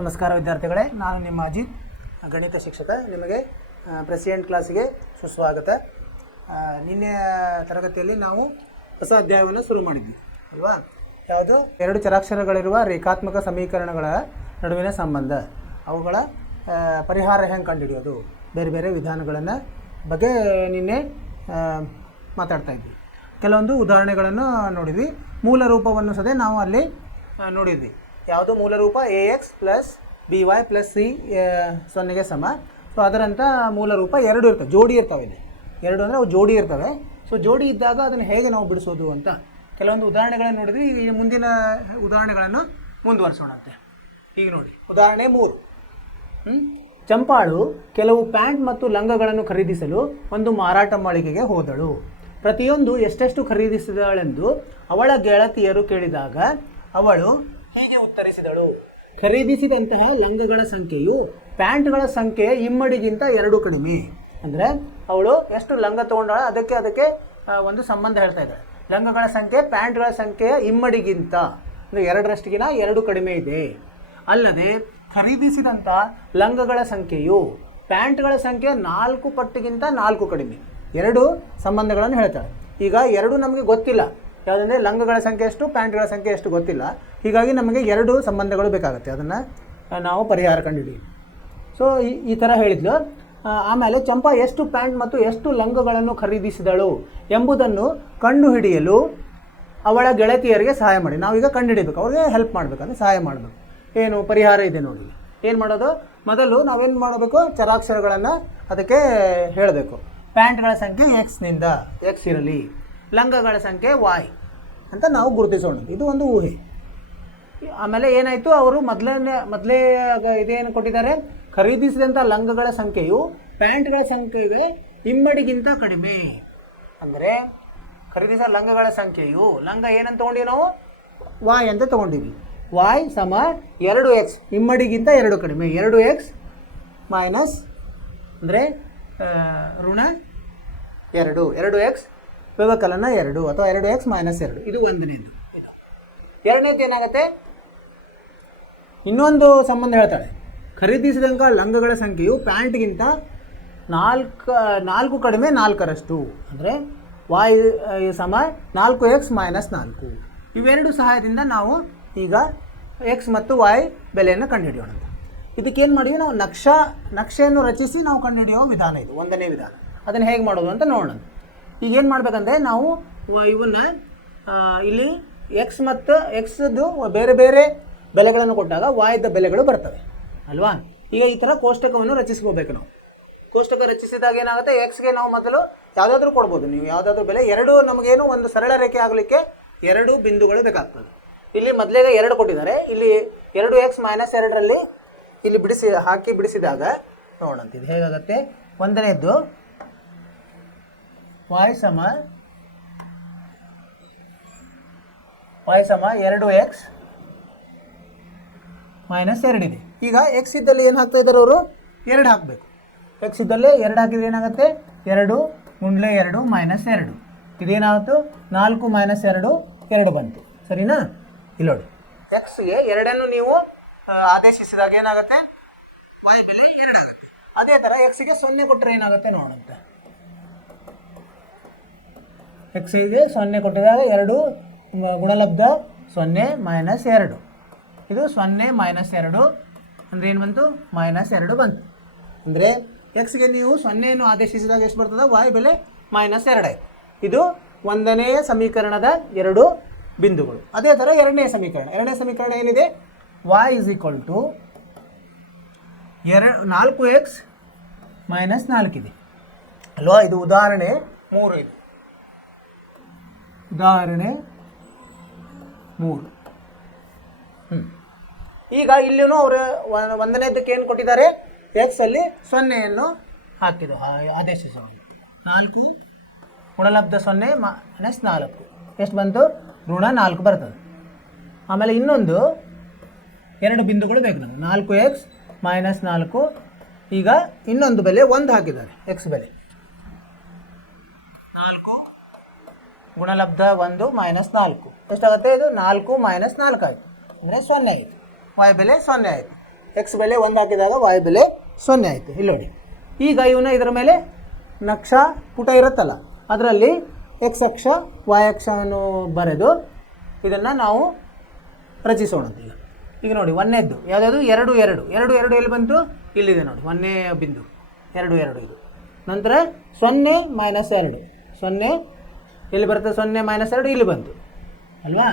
ನಮಸ್ಕಾರ ವಿದ್ಯಾರ್ಥಿಗಳೇ, ನಾನು ನಿಮ್ಮ ಅಜಿತ್, ಗಣಿತ ಶಿಕ್ಷಕ. ನಿಮಗೆ ಪ್ರೆಸಿಡೆಂಟ್ ಕ್ಲಾಸಿಗೆ ಸುಸ್ವಾಗತ. ನಿನ್ನೆ ತರಗತಿಯಲ್ಲಿ ನಾವು ಹೊಸ ಅಧ್ಯಾಯವನ್ನು ಶುರು ಮಾಡಿದ್ವಿ ಅಲ್ವಾ? ಯಾವುದು? ಎರಡು ಚರಾಕ್ಷರಗಳಿರುವ ರೇಖಾತ್ಮಕ ಸಮೀಕರಣಗಳ ನಡುವಿನ ಸಂಬಂಧ, ಅವುಗಳ ಪರಿಹಾರ ಹೆಂಗೆ ಕಂಡುಹಿಡಿಯೋದು, ಬೇರೆ ಬೇರೆ ವಿಧಾನಗಳನ್ನು ಬಗ್ಗೆ ನಿನ್ನೆ ಮಾತಾಡ್ತಾ ಇದ್ವಿ. ಕೆಲವೊಂದು ಉದಾಹರಣೆಗಳನ್ನು ನೋಡಿದ್ವಿ. ಮೂಲ ರೂಪವನ್ನು ಸದೇ ನಾವು ಅಲ್ಲಿ ನೋಡಿದ್ವಿ. ಯಾವುದು ಮೂಲ ರೂಪ? ax plus by plus c 0ಗೆ ಸಮ. ಸೊ ಅದರಂಥ ಮೂಲ ರೂಪ ಎರಡು ಇರ್ತವೆ, ಜೋಡಿ ಇರ್ತವೆ. ಇಲ್ಲಿ ಎರಡು ಅಂದರೆ ಅವು ಜೋಡಿ ಇರ್ತವೆ. ಸೊ ಜೋಡಿ ಇದ್ದಾಗ ಅದನ್ನು ಹೇಗೆ ನಾವು ಬಿಡಿಸೋದು ಅಂತ ಕೆಲವೊಂದು ಉದಾಹರಣೆಗಳನ್ನು ನೋಡಿದ್ವಿ. ಈ ಮುಂದಿನ ಉದಾಹರಣೆಗಳನ್ನು ಮುಂದುವರಿಸೋಣಂತೆ. ಈಗ ನೋಡಿ, ಉದಾಹರಣೆ 3. ಚಂಪಾಳು ಕೆಲವು ಪ್ಯಾಂಟ್ ಮತ್ತು ಲಂಗಗಳನ್ನು ಖರೀದಿಸಲು ಒಂದು ಮಾರಾಟ ಮಳಿಗೆಗೆ ಹೋದಳು. ಪ್ರತಿಯೊಂದು ಎಷ್ಟೆಷ್ಟು ಖರೀದಿಸಿದಳೆಂದು ಅವಳ ಗೆಳತಿಯರು ಕೇಳಿದಾಗ ಅವಳು ಹೀಗೆ ಉತ್ತರಿಸಿದಳು: ಖರೀದಿಸಿದಂತಹ ಲಂಗಗಳ ಸಂಖ್ಯೆಯು ಪ್ಯಾಂಟ್ಗಳ ಸಂಖ್ಯೆಯ ಇಮ್ಮಡಿಗಿಂತ 2 ಕಡಿಮೆ. ಅಂದರೆ ಅವಳು ಎಷ್ಟು ಲಂಗ ತೊಗೊಂಡಾಳ ಅದಕ್ಕೆ ಒಂದು ಸಂಬಂಧ ಹೇಳ್ತಾ ಇದ್ದಾಳೆ. ಲಂಗಗಳ ಸಂಖ್ಯೆ ಪ್ಯಾಂಟ್ಗಳ ಸಂಖ್ಯೆಯ ಇಮ್ಮಡಿಗಿಂತ ಅಂದರೆ 2ರಷ್ಟಿಗಿನ 2 ಕಡಿಮೆ ಇದೆ. ಅಲ್ಲದೆ ಖರೀದಿಸಿದಂಥ ಲಂಗಗಳ ಸಂಖ್ಯೆಯು ಪ್ಯಾಂಟ್ಗಳ ಸಂಖ್ಯೆ 4 ಪಟ್ಟಿಗಿಂತ 4 ಕಡಿಮೆ. 2 ಸಂಬಂಧಗಳನ್ನು ಹೇಳ್ತಾಳೆ. ಈಗ 2 ನಮಗೆ ಗೊತ್ತಿಲ್ಲ, ಯಾವುದಂದರೆ ಲಂಗಗಳ ಸಂಖ್ಯೆ ಎಷ್ಟು, ಪ್ಯಾಂಟ್ಗಳ ಸಂಖ್ಯೆ ಎಷ್ಟು ಗೊತ್ತಿಲ್ಲ. ಹೀಗಾಗಿ ನಮಗೆ 2 ಸಂಬಂಧಗಳು ಬೇಕಾಗುತ್ತೆ, ಅದನ್ನು ನಾವು ಪರಿಹಾರ ಕಂಡುಹಿಡಿಯಿರಿ. ಸೊ ಈ ಥರ ಹೇಳಿದ್ಲು. ಆಮೇಲೆ ಚಂಪಾ ಎಷ್ಟು ಪ್ಯಾಂಟ್ ಮತ್ತು ಎಷ್ಟು ಲಂಗಗಳನ್ನು ಖರೀದಿಸಿದಳು ಎಂಬುದನ್ನು ಕಂಡುಹಿಡಿಯಲು ಅವಳ ಗೆಳತಿಯರಿಗೆ ಸಹಾಯ ಮಾಡಿ. ನಾವೀಗ ಕಂಡುಹಿಡಿಬೇಕು, ಅವ್ರಿಗೆ ಹೆಲ್ಪ್ ಮಾಡಬೇಕಂದ್ರೆ ಸಹಾಯ ಮಾಡಬೇಕು. ಏನು ಪರಿಹಾರ ಇದೆ ನೋಡಿ. ಏನು ಮಾಡೋದು? ಮೊದಲು ನಾವೇನು ಮಾಡಬೇಕು? ಚರಾಕ್ಷರಗಳನ್ನು ಅದಕ್ಕೆ ಹೇಳಬೇಕು. ಪ್ಯಾಂಟ್ಗಳ ಸಂಖ್ಯೆ ಎಕ್ಸ್ನಿಂದ ಎಕ್ಸ್ ಇರಲಿ, ಲಂಗಗಳ ಸಂಖ್ಯೆ y ಅಂತ ನಾವು ಗುರುತಿಸೋಣ. ಇದು ಒಂದು ಊಹೆ. ಆಮೇಲೆ ಏನಾಯಿತು, ಅವರು ಮೊದಲೇ ಇದೇನು ಕೊಟ್ಟಿದ್ದಾರೆ? ಖರೀದಿಸಿದಂಥ ಲಂಗಗಳ ಸಂಖ್ಯೆಯು ಪ್ಯಾಂಟ್ಗಳ ಸಂಖ್ಯೆಗೆ ಇಮ್ಮಡಿಗಿಂತ ಕಡಿಮೆ. ಅಂದರೆ ಖರೀದಿಸಿದ ಲಂಗಗಳ ಸಂಖ್ಯೆಯು, ಲಂಗ ಏನಂತ ತೊಗೊಂಡಿವಿ ನಾವು? y ಅಂತ ತೊಗೊಂಡಿವಿ. y ಸಮ 2x, ಇಮ್ಮಡಿಗಿಂತ 2 ಕಡಿಮೆ. 2x ಮೈನಸ್ ಅಂದರೆ ಋಣ 2, 2x ವ್ಯವಕಲನ 2 ಅಥವಾ 2x ಮೈನಸ್ 2. ಇದು ಒಂದನೇದು. ಎರಡನೇದು ಏನಾಗುತ್ತೆ? ಇನ್ನೊಂದು ಸಂಬಂಧ ಹೇಳ್ತಾಳೆ. ಖರೀದಿಸಿದಂಥ ಲಂಗಗಳ ಸಂಖ್ಯೆಯು ಪ್ಯಾಂಟ್ಗಿಂತ 4 ಕಡಿಮೆ 4ರಷ್ಟು. ಅಂದರೆ y ಸಮ 4x ಮೈನಸ್ 4. ಇವೆರಡು ಸಹಾಯದಿಂದ ನಾವು ಈಗ x ಮತ್ತು y ಬೆಲೆಯನ್ನು ಕಂಡುಹಿಡಿಯೋಣ. ಇದಕ್ಕೇನು ಮಾಡಿವಿ ನಾವು? ನಕ್ಷೆಯನ್ನು ರಚಿಸಿ ನಾವು ಕಂಡುಹಿಡಿಯೋ ವಿಧಾನ ಇದು, ಒಂದನೇ ವಿಧಾನ. ಅದನ್ನು ಹೇಗೆ ಮಾಡೋದು ಅಂತ ನೋಡೋಣ. ಈಗ ಏನು ಮಾಡಬೇಕಂದ್ರೆ ನಾವು ಇವನ್ನ ಇಲ್ಲಿ ಎಕ್ಸ್ ಮತ್ತು ಎಕ್ಸ್ದು ಬೇರೆ ಬೇರೆ ಬೆಲೆಗಳನ್ನು ಕೊಟ್ಟಾಗ ವಾಯ್ದ ಬೆಲೆಗಳು ಬರ್ತವೆ ಅಲ್ವಾ? ಈಗ ಈ ಥರ ಕೋಷ್ಟಕವನ್ನು ರಚಿಸ್ಕೋಬೇಕು ನಾವು. ಕೋಷ್ಟಕ ರಚಿಸಿದಾಗ ಏನಾಗುತ್ತೆ? ಎಕ್ಸ್ಗೆ ನಾವು ಮೊದಲು ಯಾವುದಾದ್ರೂ ಕೊಡ್ಬೋದು, ನೀವು ಯಾವುದಾದ್ರೂ ಬೆಲೆ. 2 ನಮಗೇನು ಒಂದು ಸರಳ ರೇಖೆ ಆಗಲಿಕ್ಕೆ 2 ಬಿಂದುಗಳು ಬೇಕಾಗ್ತದೆ. ಇಲ್ಲಿ ಮೊದಲಿಗೆ 2 ಕೊಟ್ಟಿದ್ದಾರೆ. ಇಲ್ಲಿ 2x ಮೈನಸ್ 2ರಲ್ಲಿ ಇಲ್ಲಿ ಬಿಡಿಸಿದಾಗ ನೋಡೋಣ ಇದು ಹೇಗಾಗುತ್ತೆ. ಒಂದನೇದ್ದು y ಸಮ 2x ಮೈನಸ್ 2 ಇದೆ. ಈಗ ಎಕ್ಸ್ ಇದ್ದಲ್ಲಿ ಏನು ಹಾಕ್ತಾ ಇದ್ದಾರೆ ಅವರು? 2 ಹಾಕಬೇಕು. ಎಕ್ಸ್ ಇದ್ದಲ್ಲಿ 2 ಹಾಕಿದ್ರೆ ಏನಾಗುತ್ತೆ? 2 ಗುಂಡ್ಲೆ 2 ಮೈನಸ್ 2. ಇದೇನಾಗುತ್ತೆ? 4 ಮೈನಸ್ 2 ಬಂತು. ಸರಿನಾ? ಇಲ್ಲಿ ನೋಡಿ, ಎಕ್ಸ್ಗೆ 2 ನೀವು ಆದೇಶಿಸಿದಾಗ ಏನಾಗುತ್ತೆ? y ಬೆಲೆ 2 ಆಗುತ್ತೆ. ಅದೇ ಥರ ಎಕ್ಸ್ಗೆ 0 ಕೊಟ್ಟರೆ ಏನಾಗುತ್ತೆ ನೋಡುತ್ತೆ. ಎಕ್ಸಿಗೆ 0 ಕೊಟ್ಟಿದಾಗ 2 ಗುಣಲಬ್ಧ 0 ಮೈನಸ್ 2. ಇದು 0 ಮೈನಸ್ 2 ಅಂದರೆ ಏನು ಬಂತು? ಮೈನಸ್ 2 ಬಂತು. ಅಂದರೆ ಎಕ್ಸ್ಗೆ ನೀವು 0ನ್ನು ಆದೇಶಿಸಿದಾಗ ಎಷ್ಟು ಬರ್ತದೆ? y ಬೆಲೆ ಮೈನಸ್ 2 ಆಯಿತು. ಇದು ಒಂದನೆಯ ಸಮೀಕರಣದ 2 ಬಿಂದುಗಳು. ಅದೇ ಥರ ಎರಡನೇ ಸಮೀಕರಣ ಏನಿದೆ? y is equal to 4x minus 4 ಇದೆ ಅಲ್ವಾ? ಇದು ಉದಾಹರಣೆ 3 ಇದೆ. ಉದಾಹರಣೆ 3. ಈಗ ಇಲ್ಲಿನೂ ಅವರು ಒಂದನೇದಕ್ಕೆ ಏನು ಕೊಟ್ಟಿದ್ದಾರೆ? ಎಕ್ಸ್ ಅಲ್ಲಿ 0ಯನ್ನು ಹಾಕಿದ್ದು ಆದೇಶಿಸೋಣ. 4 ಗುಣಲಬ್ಧ 0 ಮೈನಸ್ 4 ಎಷ್ಟು ಬಂತು? ಋಣ 4 ಬರ್ತದೆ. ಆಮೇಲೆ ಇನ್ನೊಂದು 2 ಬಿಂದುಗಳು ಬೇಕು ನಮಗೆ. 4x minus 4. ಈಗ ಇನ್ನೊಂದು ಬೆಲೆ 1 ಹಾಕಿದ್ದಾರೆ, ಎಕ್ಸ್ ಬೆಲೆ. 4 ಗುಣಲಬ್ಧ 1 ಮೈನಸ್ 4 ಎಷ್ಟಾಗುತ್ತೆ? ಇದು 4 ಮೈನಸ್ 4 ಆಯಿತು, ಅಂದರೆ 0 ಆಯಿತು. y ಬೆಲೆ 0 ಆಯಿತು. ಎಕ್ಸ್ ಬೆಲೆ 1 ಹಾಕಿದಾಗ y ಬೆಲೆ 0 ಆಯಿತು. ಇಲ್ಲಿ ನೋಡಿ, ಈಗ ಇವನ್ನ ಇದರ ಮೇಲೆ ನಕ್ಷಾ ಪುಟ ಇರುತ್ತಲ್ಲ, ಅದರಲ್ಲಿ ಎಕ್ಸ್ ಅಕ್ಷ y ಅಕ್ಷವನ್ನು ಬರೆದು ಇದನ್ನು ನಾವು ರಚಿಸೋಣ. ಈಗ ನೋಡಿ, ಒಂದನೇದ್ದು ಯಾವುದಾದ್ರು 2 2 2 2 ಎಲ್ಲಿ ಬಂತು? ಇಲ್ಲಿದೆ ನೋಡಿ, ಒಂದನೇ ಬಿಂದು 2 2 ಇದು. ನಂತರ 0 -2 0 ಎಲ್ಲಿ ಬರುತ್ತೆ? 0 -2 ಇಲ್ಲಿ ಬಂತು ಅಲ್ವಾ?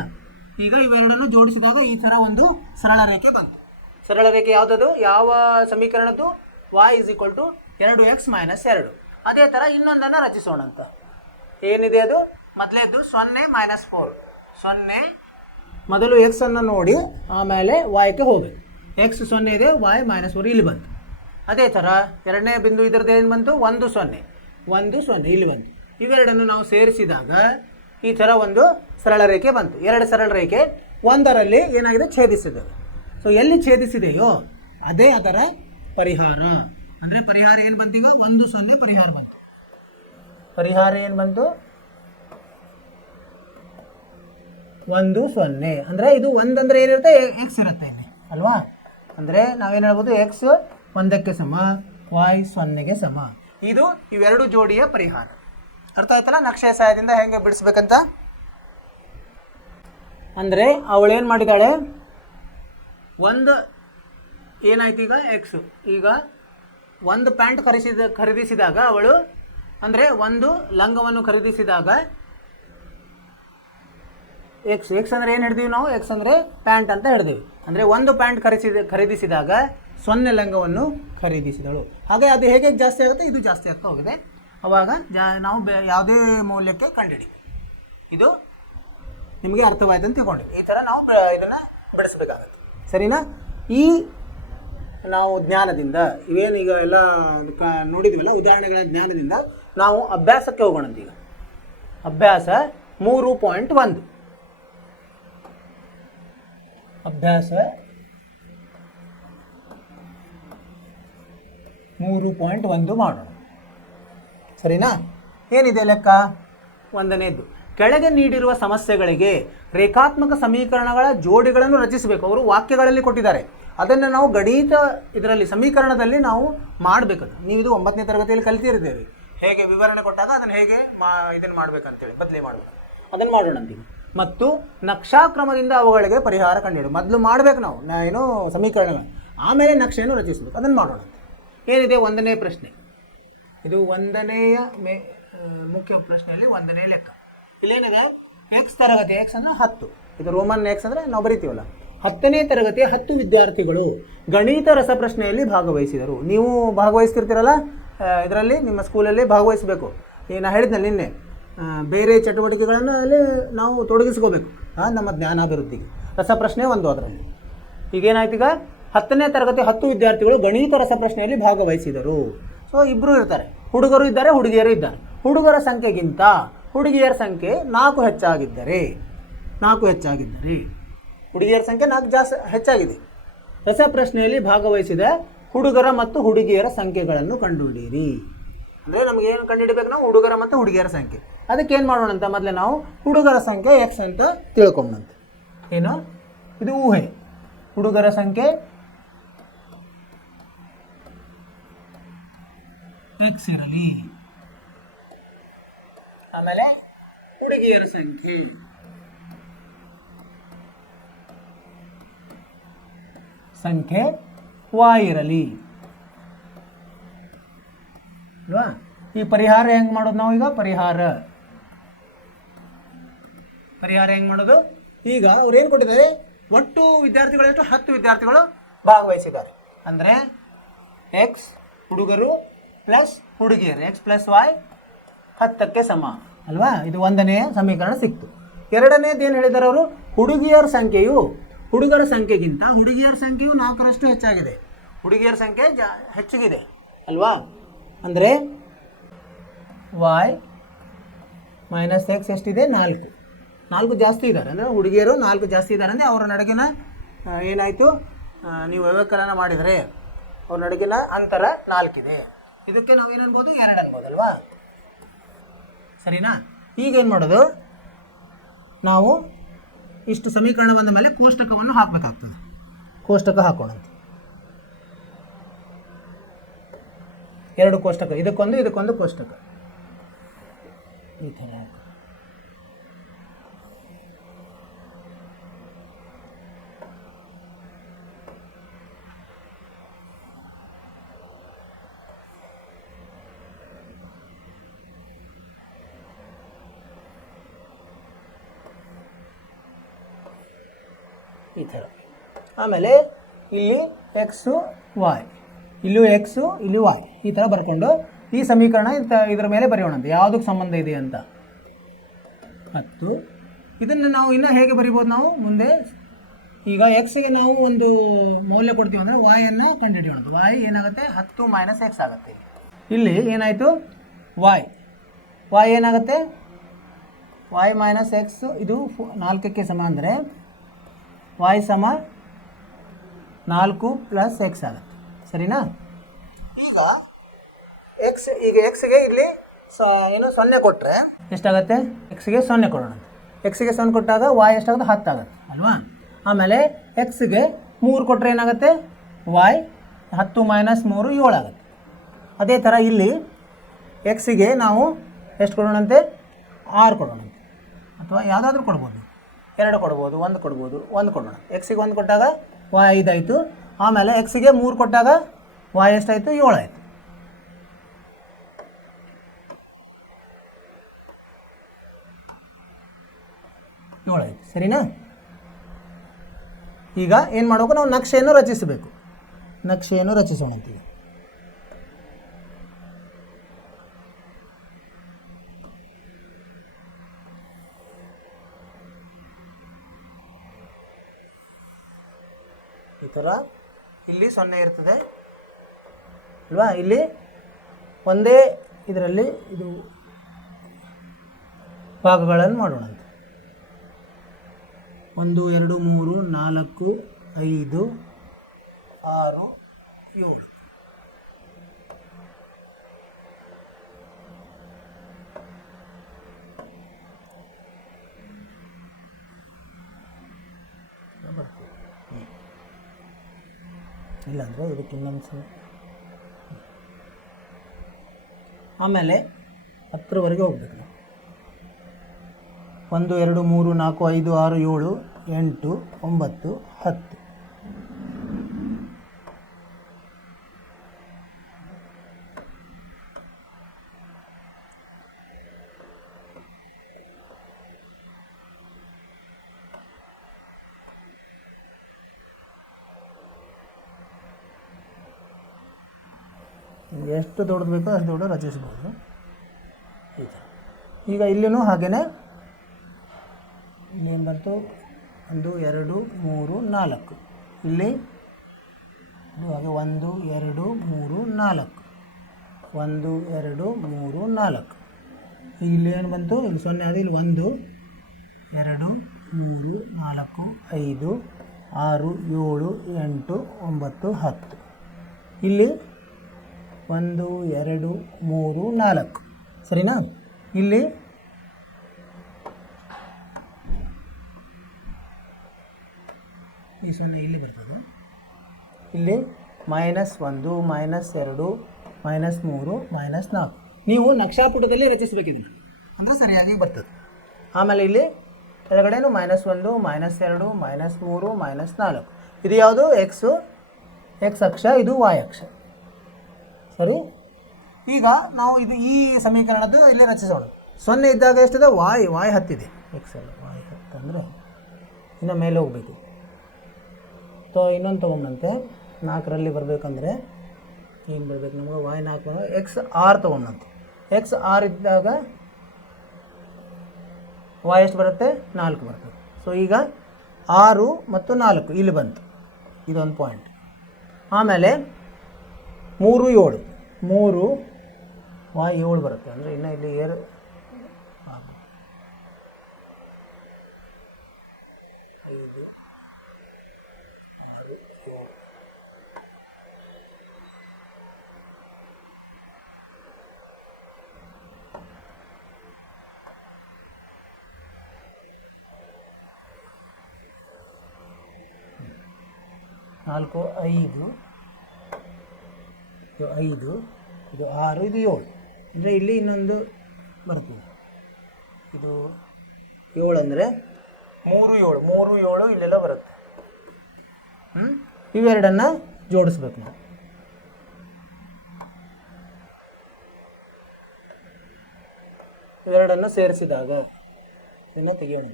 ಈಗ ಇವೆರಡನ್ನು ಜೋಡಿಸಿದಾಗ ಈ ಥರ ಒಂದು ಸರಳ ರೇಖೆ ಬಂತು. ಸರಳ ರೇಖೆ ಯಾವುದದು? ಯಾವ ಸಮೀಕರಣದ್ದು? y = 2x - 2. ಅದೇ ಥರ ಇನ್ನೊಂದನ್ನು ರಚಿಸೋಣ ಅಂತ. ಏನಿದೆ ಅದು? ಮೊದಲೇದು 0 - 4. 0 ಮೊದಲು ಎಕ್ಸ್ ಅನ್ನು ನೋಡಿ ಆಮೇಲೆ ವಾಯ್ಗೆ ಹೋಗಬೇಕು. ಎಕ್ಸ್ 0 ಇದೆ, y -4 ಇಲ್ಲಿ ಬಂತು. ಅದೇ ಥರ ಎರಡನೇ ಬಿಂದು ಇದರದ್ದು ಏನು ಬಂತು? 1 0 1 0 ಇಲ್ಲಿ ಬಂತು. ಇವೆರಡನ್ನು ನಾವು ಸೇರಿಸಿದಾಗ ಈ ಥರ ಒಂದು ಸರಳ ರೇಖೆ ಬಂತು. 2 ಸರಳ ರೇಖೆ ಒಂದರಲ್ಲಿ ಏನಾಗಿದೆ? ಛೇದಿಸಿದೆ. ಸೊ ಎಲ್ಲಿ ಛೇದಿಸಿದೆಯೋ ಅದೇ ಅದರ ಪರಿಹಾರ. ಅಂದರೆ ಪರಿಹಾರ ಏನು ಬಂತು? ಈಗ 1 0 ಪರಿಹಾರ ಬಂತು. ಪರಿಹಾರ ಏನು ಬಂತು? 1 0. ಅಂದರೆ ಇದು 1 ಅಂದರೆ ಏನಿರುತ್ತೆ? ಎಕ್ಸ್ ಇರುತ್ತೆ ಇಲ್ಲಿ ಅಲ್ವಾ? ಅಂದರೆ ನಾವೇನು ಹೇಳ್ಬೋದು? ಎಕ್ಸ್ 1ಕ್ಕೆ ಸಮ, y 0ಗೆ ಸಮ. ಇದು ಇವೆರಡು ಜೋಡಿಯ ಪರಿಹಾರ. ಅರ್ಥ ಆಯ್ತಲ್ಲ ನಕ್ಷೆಯ ಸಹಾಯದಿಂದ ಹೆಂಗೆ ಬಿಡಿಸ್ಬೇಕಂತ? ಅಂದರೆ ಅವಳೇನು ಮಾಡಿದ್ದಾಳೆ? ಒಂದು ಏನಾಯ್ತು ಈಗ? ಎಕ್ಸು ಈಗ ಒಂದು ಪ್ಯಾಂಟ್ ಖರೀದಿಸಿದಾಗ ಅವಳು, ಅಂದರೆ ಒಂದು ಲಂಗವನ್ನು ಖರೀದಿಸಿದಾಗ ಎಕ್ಸ್ ಅಂದರೆ ಏನು ಹಿಡ್ದೀವಿ ನಾವು? ಎಕ್ಸ್ ಅಂದರೆ ಪ್ಯಾಂಟ್ ಅಂತ ಹಿಡ್ದೀವಿ. ಅಂದರೆ ಒಂದು ಪ್ಯಾಂಟ್ ಖರೀದಿಸಿದಾಗ 0 ಲಂಗವನ್ನು ಖರೀದಿಸಿದಳು. ಹಾಗೆ ಅದು ಹೇಗೆ ಜಾಸ್ತಿ ಆಗುತ್ತೆ? ಇದು ಜಾಸ್ತಿ ಆಗ್ತಾ ಹೋಗಿದೆ. ಅವಾಗ ನಾವು ಯಾವುದೇ ಮೌಲ್ಯಕ್ಕೆ ಕಂಡುಹಿಡಿ. ಇದು ನಿಮಗೆ ಅರ್ಥವಾಯ್ತು ಅಂತ ತಿಳ್ಕೊಂಡು ಈ ಥರ ನಾವು ಇದನ್ನು ಬಿಡಿಸ್ಬೇಕಾಗತ್ತೆ. ಸರಿನಾ? ಈ ನಾವು ಜ್ಞಾನದಿಂದ ಇವೇನೀಗ ಎಲ್ಲ ನೋಡಿದ್ವಲ್ಲ, ಉದಾಹರಣೆಗಳ ಜ್ಞಾನದಿಂದ ನಾವು ಅಭ್ಯಾಸಕ್ಕೆ ಹೋಗೋಣಂತ. ಈಗ ಅಭ್ಯಾಸ 3.1. ಅಭ್ಯಾಸ 3.1 ಮಾಡೋಣ. ಸರಿನಾ? ಏನಿದೆ ಲೆಕ್ಕ? ಒಂದನೇದ್ದು, ಕೆಳಗೆ ನೀಡಿರುವ ಸಮಸ್ಯೆಗಳಿಗೆ ರೇಖಾತ್ಮಕ ಸಮೀಕರಣಗಳ ಜೋಡಿಗಳನ್ನು ರಚಿಸಬೇಕು. ಅವರು ವಾಕ್ಯಗಳಲ್ಲಿ ಕೊಟ್ಟಿದ್ದಾರೆ, ಅದನ್ನು ನಾವು ಗಣಿತ ಇದರಲ್ಲಿ ಸಮೀಕರಣದಲ್ಲಿ ನಾವು ಮಾಡಬೇಕದು. ನೀವು ಇದು 9ನೇ ತರಗತಿಯಲ್ಲಿ ಕಲಿತಿರ್ತೇವೆ, ಹೇಗೆ ವಿವರಣೆ ಕೊಟ್ಟಾಗ ಅದನ್ನು ಹೇಗೆ ಇದನ್ನು ಮಾಡಬೇಕಂತೇಳಿ ಬದಲಿ ಮಾಡಬೇಕು. ಅದನ್ನು ಮಾಡೋಣ ಅಂತೀವಿ. ಮತ್ತು ನಕ್ಷಾಕ್ರಮದಿಂದ ಅವುಗಳಿಗೆ ಪರಿಹಾರ ಕಂಡುಹಿಡಿ. ಮೊದಲು ಮಾಡಬೇಕು ನಾವು ಏನು ಸಮೀಕರಣಗಳು, ಆಮೇಲೆ ನಕ್ಷೆಯನ್ನು ರಚಿಸಬೇಕು. ಅದನ್ನು ಮಾಡೋಣ. ಏನಿದೆ? 1ನೇ ಪ್ರಶ್ನೆ. ಇದು 1ನೇಯ ಮುಖ್ಯ ಪ್ರಶ್ನೆಯಲ್ಲಿ 1ನೇ ಲೆಕ್ಕ. ಇಲ್ಲೇನಿದೆ? ಎಕ್ಸ್ ತರಗತಿ, ಎಕ್ಸ್ ಅಂದರೆ 10. ಇದು ರೋಮನ್ ಎಕ್ಸ್ ಅಂದರೆ ನಾವು ಬರಿತೀವಲ್ಲ. 10ನೇ ತರಗತಿಯ 10 ವಿದ್ಯಾರ್ಥಿಗಳು ಗಣಿತ ರಸಪ್ರಶ್ನೆಯಲ್ಲಿ ಭಾಗವಹಿಸಿದರು. ನೀವು ಭಾಗವಹಿಸ್ತಿರ್ತೀರಲ್ಲ ಇದರಲ್ಲಿ, ನಿಮ್ಮ ಸ್ಕೂಲಲ್ಲಿ ಭಾಗವಹಿಸಬೇಕು. ನಾನು ಹೇಳಿದ್ನಲ್ಲ ನಿನ್ನೆ, ಬೇರೆ ಚಟುವಟಿಕೆಗಳನ್ನು ಅಲ್ಲಿ ನಾವು ತೊಡಗಿಸ್ಕೋಬೇಕು ನಮ್ಮ ಜ್ಞಾನಾಭಿವೃದ್ಧಿಗೆ. ರಸಪ್ರಶ್ನೆ ಒಂದು ಅದರಲ್ಲಿ. ಈಗೇನಾಯ್ತು? ಈಗ 10ನೇ ತರಗತಿ 10 ವಿದ್ಯಾರ್ಥಿಗಳು ಗಣಿತ ರಸಪ್ರಶ್ನೆಯಲ್ಲಿ ಭಾಗವಹಿಸಿದರು. ಸೊ ಇಬ್ಬರು ಇರ್ತಾರೆ, ಹುಡುಗರು ಇದ್ದಾರೆ, ಹುಡುಗಿಯರು ಇದ್ದಾರೆ. ಹುಡುಗರ ಸಂಖ್ಯೆಗಿಂತ ಹುಡುಗಿಯರ ಸಂಖ್ಯೆ 4 ಹೆಚ್ಚಾಗಿದ್ದರೆ, ಹುಡುಗಿಯರ ಸಂಖ್ಯೆ 4 ಹೆಚ್ಚಾಗಿದೆ. ರಸಪ್ರಶ್ನೆಯಲ್ಲಿ ಭಾಗವಹಿಸಿದ ಹುಡುಗರ ಮತ್ತು ಹುಡುಗಿಯರ ಸಂಖ್ಯೆಗಳನ್ನು ಕಂಡುಹಿಡಿಯಿರಿ. ಅಂದರೆ ನಮಗೆ ಏನು ಕಂಡುಹಿಡಬೇಕು? ನಾವು ಹುಡುಗರ ಮತ್ತು ಹುಡುಗಿಯರ ಸಂಖ್ಯೆ. ಅದಕ್ಕೆ ಏನು ಮಾಡೋಣ ಅಂತ? ಮೊದಲೇ ನಾವು ಹುಡುಗರ ಸಂಖ್ಯೆ ಎಕ್ಸ್ ಅಂತ ತಿಳ್ಕೊಂಡಂತೆ. ಏನು? ಇದು ಊಹೆ. ಹುಡುಗರ ಸಂಖ್ಯೆ ಎಕ್ಸ್ ಇರಲಿ, ಆಮೇಲೆ ಹುಡುಗಿಯರ ಸಂಖ್ಯೆ y ಇರಲಿ ಅಲ್ವಾ? ಈ ಪರಿಹಾರ ಹೆಂಗೆ ಮಾಡೋದು ನಾವು? ಈಗ ಪರಿಹಾರ ಹೆಂಗೆ ಮಾಡೋದು? ಈಗ ಅವ್ರು ಏನು ಕೊಟ್ಟಿದ್ದಾರೆ? ಒಟ್ಟು ವಿದ್ಯಾರ್ಥಿಗಳು ಎಷ್ಟು? 10 ವಿದ್ಯಾರ್ಥಿಗಳು ಭಾಗವಹಿಸಿದ್ದಾರೆ. ಅಂದರೆ ಎಕ್ಸ್ ಹುಡುಗರು ಪ್ಲಸ್ ಹುಡುಗಿಯರು, ಎಕ್ಸ್ ಪ್ಲಸ್ ವೈ 10ಕ್ಕೆ ಸಮ ಅಲ್ವಾ? ಇದು 1ನೇ ಸಮೀಕರಣ ಸಿಕ್ತು. 2ನೇದು ಏನು ಹೇಳಿದ್ದಾರೆ ಅವರು? ಹುಡುಗಿಯರ ಸಂಖ್ಯೆಯು ಹುಡುಗರ ಸಂಖ್ಯೆಗಿಂತ ಹುಡುಗಿಯರ ಸಂಖ್ಯೆಯು 4ರಷ್ಟು ಹೆಚ್ಚಾಗಿದೆ. ಹುಡುಗಿಯರ ಸಂಖ್ಯೆ ಹೆಚ್ಚಿಗಿದೆ ಅಲ್ವಾ? ಅಂದರೆ y - x ಎಷ್ಟಿದೆ? 4 ಜಾಸ್ತಿ ಇದ್ದಾರೆ. ಅಂದರೆ ಹುಡುಗಿಯರು 4 ಜಾಸ್ತಿ ಇದ್ದಾರೆ. ಅಂದರೆ ಅವರ ನಡುವಿನ ಏನಾಯಿತು? ನೀವು ವ್ಯವಕಲನ ಮಾಡಿದರೆ ಅವ್ರ ನಡುವಿನ ಅಂತರ 4 ಇದೆ. ಇದಕ್ಕೆ ನಾವು ಏನು ಅನ್ಬೋದು? 2 ಅನ್ಬೋದಲ್ವಾ? ಸರಿನಾ? ಈಗೇನು ಮಾಡೋದು? ನಾವು ಇಷ್ಟು ಸಮೀಕರಣ ಬಂದ ಮೇಲೆ ಕೋಷ್ಟಕವನ್ನು ಹಾಕಬೇಕಾಗ್ತದೆ. ಕೋಷ್ಟಕ ಹಾಕೋಣಂತೆ. ಎರಡು ಕೋಷ್ಟಕ, ಇದಕ್ಕೊಂದು ಕೋಷ್ಟಕ. ಈ ಥರ ಈ ಥರ. ಆಮೇಲೆ ಇಲ್ಲಿ ಎಕ್ಸು ವಾಯ್, ಇಲ್ಲೂ ಎಕ್ಸು ಇಲ್ಲಿ ವಾಯ್, ಈ ಥರ ಬರ್ಕೊಂಡು ಈ ಸಮೀಕರಣ ಇದರ ಮೇಲೆ ಬರೆಯೋಣಂತೆ ಯಾವುದಕ್ಕೆ ಸಂಬಂಧ ಇದೆ ಅಂತ. ಮತ್ತು ಇದನ್ನು ನಾವು ಇನ್ನೂ ಹೇಗೆ ಬರಿಬೋದು ನಾವು ಮುಂದೆ. ಈಗ ಎಕ್ಸ್ಗೆ ನಾವು ಒಂದು ಮೌಲ್ಯ ಕೊಡ್ತೀವಿ ಅಂದರೆ ವಾಯನ್ನು ಕಂಡುಹಿಡಿಯೋಣ. ವಾಯ್ ಏನಾಗುತ್ತೆ 10 ಮೈನಸ್ ಎಕ್ಸ್ ಆಗುತ್ತೆ. ಇಲ್ಲಿ ಏನಾಯಿತು ವಾಯ್ ಏನಾಗುತ್ತೆ ವಾಯ್ ಮೈನಸ್ ಎಕ್ಸ್, ಇದು 4ಕ್ಕೆ ಸಮ ಅಂದರೆ ವಾಯ್ ಸಮ 4 ಪ್ಲಸ್ ಎಕ್ಸ್ ಆಗುತ್ತೆ. ಸರಿನಾ? ಈಗ ಎಕ್ಸ್ಗೆ ಇಲ್ಲಿ ಏನು 0 ಕೊಟ್ಟರೆ ಎಷ್ಟಾಗುತ್ತೆ? ಎಕ್ಸ್ಗೆ 0 ಕೊಡೋಣ. ಎಕ್ಸ್ಗೆ 0 ಕೊಟ್ಟಾಗ ವಾಯ್ ಎಷ್ಟಾಗುತ್ತೆ? 10 ಆಗುತ್ತೆ ಅಲ್ವಾ? ಆಮೇಲೆ ಎಕ್ಸ್ಗೆ 3 ಕೊಟ್ಟರೆ ಏನಾಗುತ್ತೆ? ವಾಯ್ 10 ಮೈನಸ್ 3 7 ಆಗುತ್ತೆ. ಅದೇ ಥರ ಇಲ್ಲಿ ಎಕ್ಸ್ಗೆ ನಾವು ಎಷ್ಟು ಕೊಡೋಣಂತೆ? 6 ಕೊಡೋಣಂತೆ, ಅಥವಾ ಯಾವುದಾದ್ರೂ ಕೊಡ್ಬೋದು, 2 ಕೊಡ್ಬೋದು, 1 ಕೊಡ್ಬೋದು. 1 ಕೊಡೋಣ. ಎಕ್ಸಿಗೆ 1 ಕೊಟ್ಟಾಗ ವಾಯ್ 5 ಆಯಿತು. ಆಮೇಲೆ ಎಕ್ಸಿಗೆ 3 ಕೊಟ್ಟಾಗ ವಾಯ್ ಎಷ್ಟಾಯಿತು? 7 ಆಯಿತು. ಸರಿನಾ? ಈಗ ಏನು ಮಾಡಬೇಕು? ನಾವು ನಕ್ಷೆಯನ್ನು ರಚಿಸಬೇಕು. ನಕ್ಷೆಯನ್ನು ರಚಿಸೋಣ ಅಂತೀವಿ. ಈ ಥರ ಇಲ್ಲಿ 0 ಇರ್ತದೆ ಅಲ್ವಾ? ಇಲ್ಲಿ ಒಂದೇ ಇದರಲ್ಲಿ ಇದು ಭಾಗಗಳನ್ನು ಮಾಡೋಣ. 1 2 3 4 5 6 7. ಇಲ್ಲಾಂದರೆ ಇದಕ್ಕೆ ಇನ್ನೊಂದು ಆಮೇಲೆ 10ರವರೆಗೆ ಹೋಗ್ಬೇಕು ನಾವು. 1 2 3 4 5 6 7 8 9 10. ಎಷ್ಟು ದೊಡ್ಡದು ಬೇಕೋ ಅಷ್ಟು ದೊಡ್ಡ ರಚಿಸ್ಬೋದು. ಈಗ ಇಲ್ಲಿನೂ ಹಾಗೆಯೇ ಇಲ್ಲಿ ಏನು ಬಂತು? 1 2 3 4. ಇಲ್ಲಿ ಹಾಗೆ 1 2 3 4 1 2 3 4. ಈಗ ಇಲ್ಲಿ ಏನು ಬಂತು? ಇಲ್ಲಿ 0 ಆದ. ಇಲ್ಲಿ 1 2 3 4 5 6 7 8 9 10. ಇಲ್ಲಿ 1 2 3 4. ಸರಿನಾ? ಇಲ್ಲಿ ಈ 0 ಇಲ್ಲಿ ಬರ್ತದೆ. ಇಲ್ಲಿ -1 -2 -3 -4. ನೀವು ನಕ್ಷಾಪುಟದಲ್ಲಿ ರಚಿಸಬೇಕಿದೆ ಅಂದರೆ ಸರಿಯಾಗಿ ಬರ್ತದೆ. ಆಮೇಲೆ ಇಲ್ಲಿ ಕೆಳಗಡೆನೂ -1 -2 -3 -4. ಇದು ಯಾವುದು? ಎಕ್ಸ್ ಅಕ್ಷ, ಇದು ವಾಯ್ ಅಕ್ಷ. ಸರಿ. ಈಗ ನಾವು ಈ ಸಮೀಕರಣದ್ದು ಇಲ್ಲಿ ರಚಿಸೋಣ. 0 ಇದ್ದಾಗ ಎಷ್ಟಿದೆ? ವಾಯ್ 10 ಇದೆ. ಎಕ್ಸ್ ಅಲ್ಲ, ವಾಯ್ 10 ಅಂದರೆ ಇನ್ನು ಮೇಲೆ ಹೋಗಬೇಕು. ಇನ್ನೊಂದು ತೊಗೊಂಡಂತೆ 4ರಲ್ಲಿ ಬರಬೇಕಂದ್ರೆ ಏನು ಬರಬೇಕು ನಮಗೆ? Y 4 X 6 ತೊಗೊಂಡಂತೆ. ಎಕ್ಸ್ 6 ಇದ್ದಾಗ ವಾಯ್ ಎಷ್ಟು ಬರುತ್ತೆ? 4 ಬರ್ತದೆ. ಸೊ ಈಗ 6 ಮತ್ತು 4 ಇಲ್ಲಿ ಬಂತು, ಇದೊಂದು ಪಾಯಿಂಟ್. ಆಮೇಲೆ 3 7 3 ವಾಯ್ 7 ಬರುತ್ತೆ. ಅಂದರೆ ಇನ್ನು ಇಲ್ಲಿ 4 5 5 ಇದು 6, ಇದು 7. ಅಂದರೆ ಇಲ್ಲಿ ಇನ್ನೊಂದು ಬರ್ತದೆ, ಇದು 7 ಅಂದರೆ 3 7 3 7 ಇಲ್ಲೆಲ್ಲ ಬರುತ್ತೆ. ಇವೆರಡನ್ನು ಜೋಡಿಸ್ಬೇಕು ನಾವು. ಇವೆರಡನ್ನು ಸೇರಿಸಿದಾಗ ಇದನ್ನು ತೆಗೆಯೋಣ.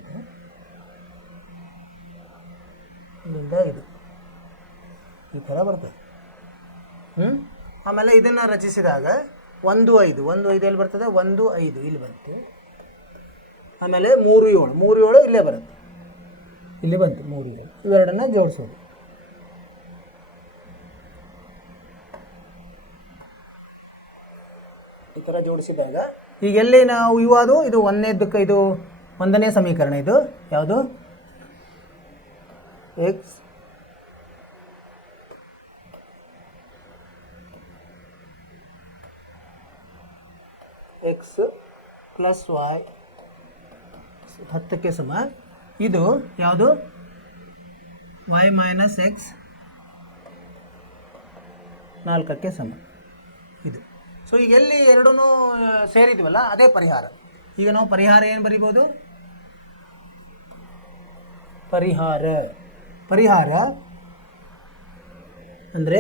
ಇಲ್ಲಿಂದ ಇದು ಈ ಥರ ಬರ್ತದೆ. ಆಮೇಲೆ ಇದನ್ನು ರಚಿಸಿದಾಗ 1 5 1 5 ಎಲ್ಲಿ ಬರ್ತದೆ, 1 5 ಇಲ್ಲಿ ಬರುತ್ತೆ. ಆಮೇಲೆ 3 7 3 7 ಇಲ್ಲೇ ಬರುತ್ತೆ, ಇಲ್ಲಿ ಬಂತು 3 7. ಇವೆರಡನ್ನು ಜೋಡಿಸೋದು. ಈ ಥರ ಜೋಡಿಸಿದಾಗ ಈಗ ಎಲ್ಲಿ ನಾವು ಇವಾದು ಇದು ಒಂದನೇದಕ್ಕೆ, ಇದು 1ನೇ ಸಮೀಕರಣ. ಇದು ಯಾವುದು, ಎಕ್ಸ್ ಎಕ್ಸ್ ಪ್ಲಸ್ ವೈ 10ಕ್ಕೆ ಸಮ. ಇದು ಯಾವುದು, ವೈ ಮೈನಸ್ ಎಕ್ಸ್ 4ಕ್ಕೆ ಸಮ. ಇದು ಸೊ ಈಗ ಎಲ್ಲಿ ಎರಡೂ ಸೇರಿದ್ವಲ್ಲ ಅದೇ ಪರಿಹಾರ. ಈಗ ನಾವು ಪರಿಹಾರ ಏನು ಬರಿಬೋದು, ಪರಿಹಾರ ಅಂದರೆ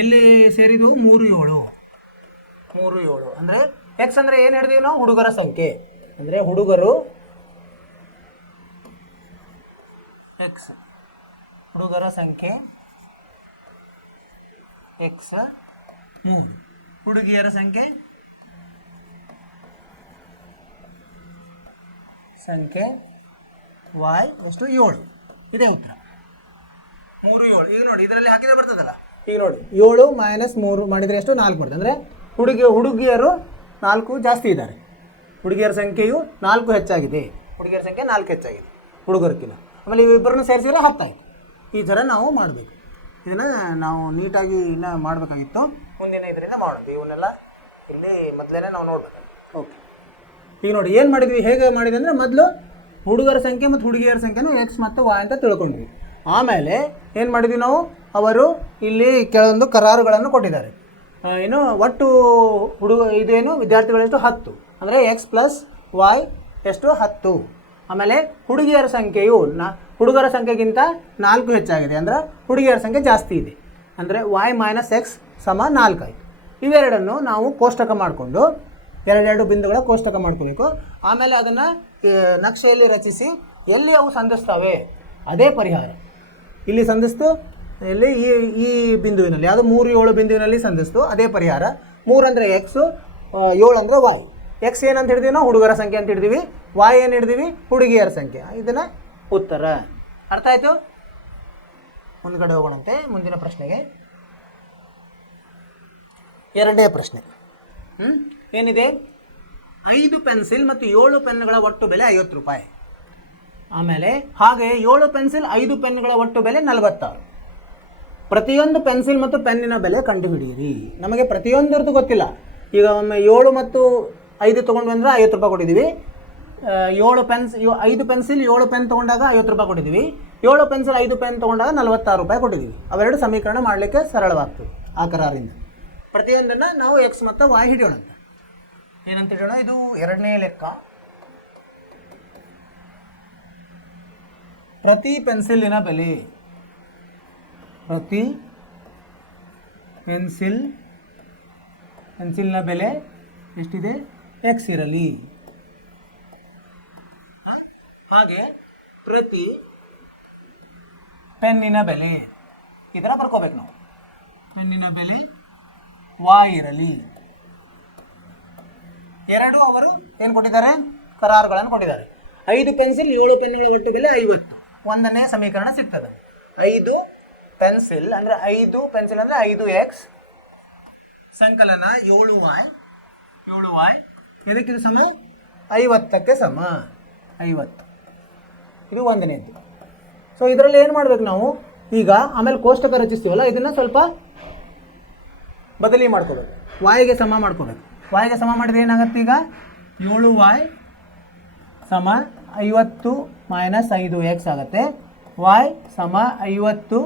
ಎಲ್ಲಿ ಸೇರಿದ್ವು, 3 7 ಅಂದರೆ ಎಕ್ಸ್ ಅಂದರೆ ಏನು ಹಿಡಿದೀವಿ ನಾವು, ಹುಡುಗರ ಸಂಖ್ಯೆ. ಅಂದರೆ ಹುಡುಗರು ಎಕ್ಸ್, ಹುಡುಗರ ಸಂಖ್ಯೆ ಎಕ್ಸ್, ಹುಡುಗಿಯರ ಸಂಖ್ಯೆ y ಎಷ್ಟು 7. ಇದೇ ಉತ್ತರ, 3 7. ಈಗ ನೋಡಿ ಇದರಲ್ಲಿ ಹಾಕಿದ್ರೆ ಬರ್ತದಲ್ಲ. ಈಗ ನೋಡಿ 7 ಮೈನಸ್ 3 ಮಾಡಿದರೆ ಎಷ್ಟು, 4 ಬರ್ತದೆ. ಅಂದರೆ ಹುಡುಗಿಯರು 4 ಜಾಸ್ತಿ ಇದ್ದಾರೆ, ಹುಡುಗಿಯರ ಸಂಖ್ಯೆಯು 4 ಹೆಚ್ಚಾಗಿದೆ, ಹುಡುಗಿಯರ ಸಂಖ್ಯೆ 4 ಹೆಚ್ಚಾಗಿದೆ ಹುಡುಗರಕ್ಕಿಂತ. ಆಮೇಲೆ ಇವಿಬ್ಬರನ್ನು ಸೇರಿಸಿದ್ರೆ 10 ಆಯಿತು. ಈ ಥರ ನಾವು ಮಾಡಬೇಕು. ಇದನ್ನು ನಾವು ನೀಟಾಗಿ ಇನ್ನೂ ಮಾಡಬೇಕಾಗಿತ್ತು, ಮುಂದಿನ ಇದರಿಂದ ಮಾಡೋದು. ಇವನ್ನೆಲ್ಲ ಇಲ್ಲಿ ಮೊದಲೇ ನಾವು ನೋಡ್ಬೇಕು. ಓಕೆ, ಈಗ ನೋಡಿ ಏನು ಮಾಡಿದ್ವಿ, ಹೇಗೆ ಮಾಡಿದ್ವಿ ಅಂದರೆ ಮೊದಲು ಹುಡುಗರ ಸಂಖ್ಯೆ ಮತ್ತು ಹುಡುಗಿಯರ ಸಂಖ್ಯೆನೂ ಎಕ್ಸ್ ಮತ್ತು ವಾಯ್ ಅಂತ ತಿಳ್ಕೊಂಡ್ವಿ. ಆಮೇಲೆ ಏನು ಮಾಡಿದ್ವಿ ನಾವು, ಅವರು ಇಲ್ಲಿ ಕೆಲವೊಂದು ಕರಾರುಗಳನ್ನು ಕೊಟ್ಟಿದ್ದಾರೆ. ಏನು ಒಟ್ಟು ಇದೇನು ವಿದ್ಯಾರ್ಥಿಗಳೆಷ್ಟು 10, ಅಂದರೆ ಎಕ್ಸ್ ಪ್ಲಸ್ ವಾಯ್ ಎಷ್ಟು 10. ಆಮೇಲೆ ಹುಡುಗಿಯರ ಸಂಖ್ಯೆಯು ಹುಡುಗರ ಸಂಖ್ಯೆಗಿಂತ 4 ಹೆಚ್ಚಾಗಿದೆ, ಅಂದರೆ ಹುಡುಗಿಯರ ಸಂಖ್ಯೆ ಜಾಸ್ತಿ ಇದೆ, ಅಂದರೆ ವಾಯ್ ಮೈನಸ್ ಎಕ್ಸ್ ಸಮ 4 ಆಯಿತು. ಇವೆರಡನ್ನು ನಾವು ಕೋಷ್ಟಕ ಮಾಡಿಕೊಂಡು ಎರಡೆರಡು ಬಿಂದುಗಳ ಕೋಷ್ಟಕ ಮಾಡ್ಕೋಬೇಕು. ಆಮೇಲೆ ಅದನ್ನು ನಕ್ಷೆಯಲ್ಲಿ ರಚಿಸಿ ಎಲ್ಲಿ ಅವು ಸಂಧಿಸ್ತವೆ ಅದೇ ಪರಿಹಾರ. ಇಲ್ಲಿ ಸಂಧಿಸ್ತು, ಎಲ್ಲಿ ಈ ಬಿಂದುವಿನಲ್ಲಿ ಯಾವುದು 3 7 ಬಿಂದುವಿನಲ್ಲಿ ಸಂಧಿಸ್ತು, ಅದೇ ಪರಿಹಾರ. 3 ಅಂದರೆ ಎಕ್ಸು, 7 ಅಂದರೆ ವಾಯ್. ಎಕ್ಸ್ ಏನಂತ ಹಿಡಿದೀವಿ ನಾವು, ಹುಡುಗರ ಸಂಖ್ಯೆ ಅಂತ ಹಿಡಿದೀವಿ. ವಾಯ್ ಏನು ಹಿಡಿದೀವಿ, ಹುಡುಗಿಯರ ಸಂಖ್ಯೆ. ಇದನ್ನು ಉತ್ತರ. ಅರ್ಥ ಆಯಿತು? ಮುಂದ್ಗಡೆ ಹೋಗೋಣಂತೆ ಮುಂದಿನ ಪ್ರಶ್ನೆಗೆ. ಎರಡನೇ ಪ್ರಶ್ನೆ ಏನಿದೆ, 5 ಪೆನ್ಸಿಲ್ ಮತ್ತು 7 ಪೆನ್ಗಳ ಒಟ್ಟು ಬೆಲೆ 50 ರೂಪಾಯಿ. ಆಮೇಲೆ ಹಾಗೆ 7 ಪೆನ್ಸಿಲ್ 5 ಪೆನ್ಗಳ ಒಟ್ಟು ಬೆಲೆ 46. ಪ್ರತಿಯೊಂದು ಪೆನ್ಸಿಲ್ ಮತ್ತು ಪೆನ್ನಿನ ಬೆಲೆ ಕಂಡುಹಿಡಿಯಿರಿ. ನಮಗೆ ಪ್ರತಿಯೊಂದರದ್ದು ಗೊತ್ತಿಲ್ಲ. ಈಗ ಒಮ್ಮೆ 7 ಮತ್ತು 5 ತೊಗೊಂಡು ಅಂದರೆ 50 ರೂಪಾಯಿ ಕೊಟ್ಟಿದ್ದೀವಿ. 5 ಪೆನ್ಸಿಲ್ 7 ಪೆನ್ ತೊಗೊಂಡಾಗ 50 ರೂಪಾಯಿ ಕೊಟ್ಟಿದ್ದೀವಿ. 7 ಪೆನ್ಸಿಲ್ 5 ಪೆನ್ ತೊಗೊಂಡಾಗ 46 ರೂಪಾಯಿ ಕೊಟ್ಟಿದ್ದೀವಿ. ಅವೆರಡು ಸಮೀಕರಣ ಮಾಡಲಿಕ್ಕೆ ಸರಳವಾಗ್ತದೆ ಆ ಕರಾರಿಂದ. ಪ್ರತಿಯೊಂದನ್ನು ನಾವು ಎಕ್ಸ್ ಮತ್ತು ವಾಯ್ ಹಿಡಿಯೋಣ. ಏನಂತ ಹೇಳೋಣ, ಇದು ಎರಡನೇ ಲೆಕ್ಕ. ಪ್ರತಿ ಪೆನ್ಸಿಲಿನ ಬೆಲೆ, ಪ್ರತಿ ಪೆನ್ಸಿಲ್ನ ಬೆಲೆ ಎಷ್ಟಿದೆ, ಎಕ್ಸ್ ಇರಲಿ. ಹಾಗೆ ಪ್ರತಿ ಪೆನ್ನಿನ ಬೆಲೆ ಈ ಥರ ಬರ್ಕೋಬೇಕು ನಾವು. ಪೆನ್ನಿನ ಬೆಲೆ ವಾಯ್ ಇರಲಿ. ಎರಡು ಅವರು ಏನು ಕೊಟ್ಟಿದ್ದಾರೆ, ಕರಾರುಗಳನ್ನು ಕೊಟ್ಟಿದ್ದಾರೆ. 5 ಪೆನ್ಸಿಲ್ 7 ಪೆನ್ಗಳ ಒಟ್ಟು ಬೆಲೆ 50. ಒಂದನೇ ಸಮೀಕರಣ ಸಿಗ್ತದೆ. 5 ಪೆನ್ಸಿಲ್ ಅಂದರೆ 5 ಪೆನ್ಸಿಲ್ ಅಂದರೆ 5x ಸಂಕಲನ 7y ಇದಕ್ಕಿದು ಸಮ 50ಕ್ಕೆ ಸಮ 50. ಇದು ಒಂದನೇದ್ದು. ಸೊ ಇದರಲ್ಲಿ ಏನು ಮಾಡಬೇಕು ನಾವು ಈಗ, ಆಮೇಲೆ ಕೋಷ್ಟಕ ರಚಿಸ್ತೀವಲ್ಲ, ಇದನ್ನು ಸ್ವಲ್ಪ ಬದಲಿ ಮಾಡ್ಕೋಬೇಕು. ವಾಯ್ಗೆ ಸಮ ಮಾಡ್ಕೋಬೇಕು. ವಾಯ್ಗೆ ಸಮ ಮಾಡಿದ್ರೆ ಏನಾಗುತ್ತೆ, ಈಗ 7y ಸಮ 50 ಮೈನಸ್ 5x ಆಗುತ್ತೆ. y ಸಮ 50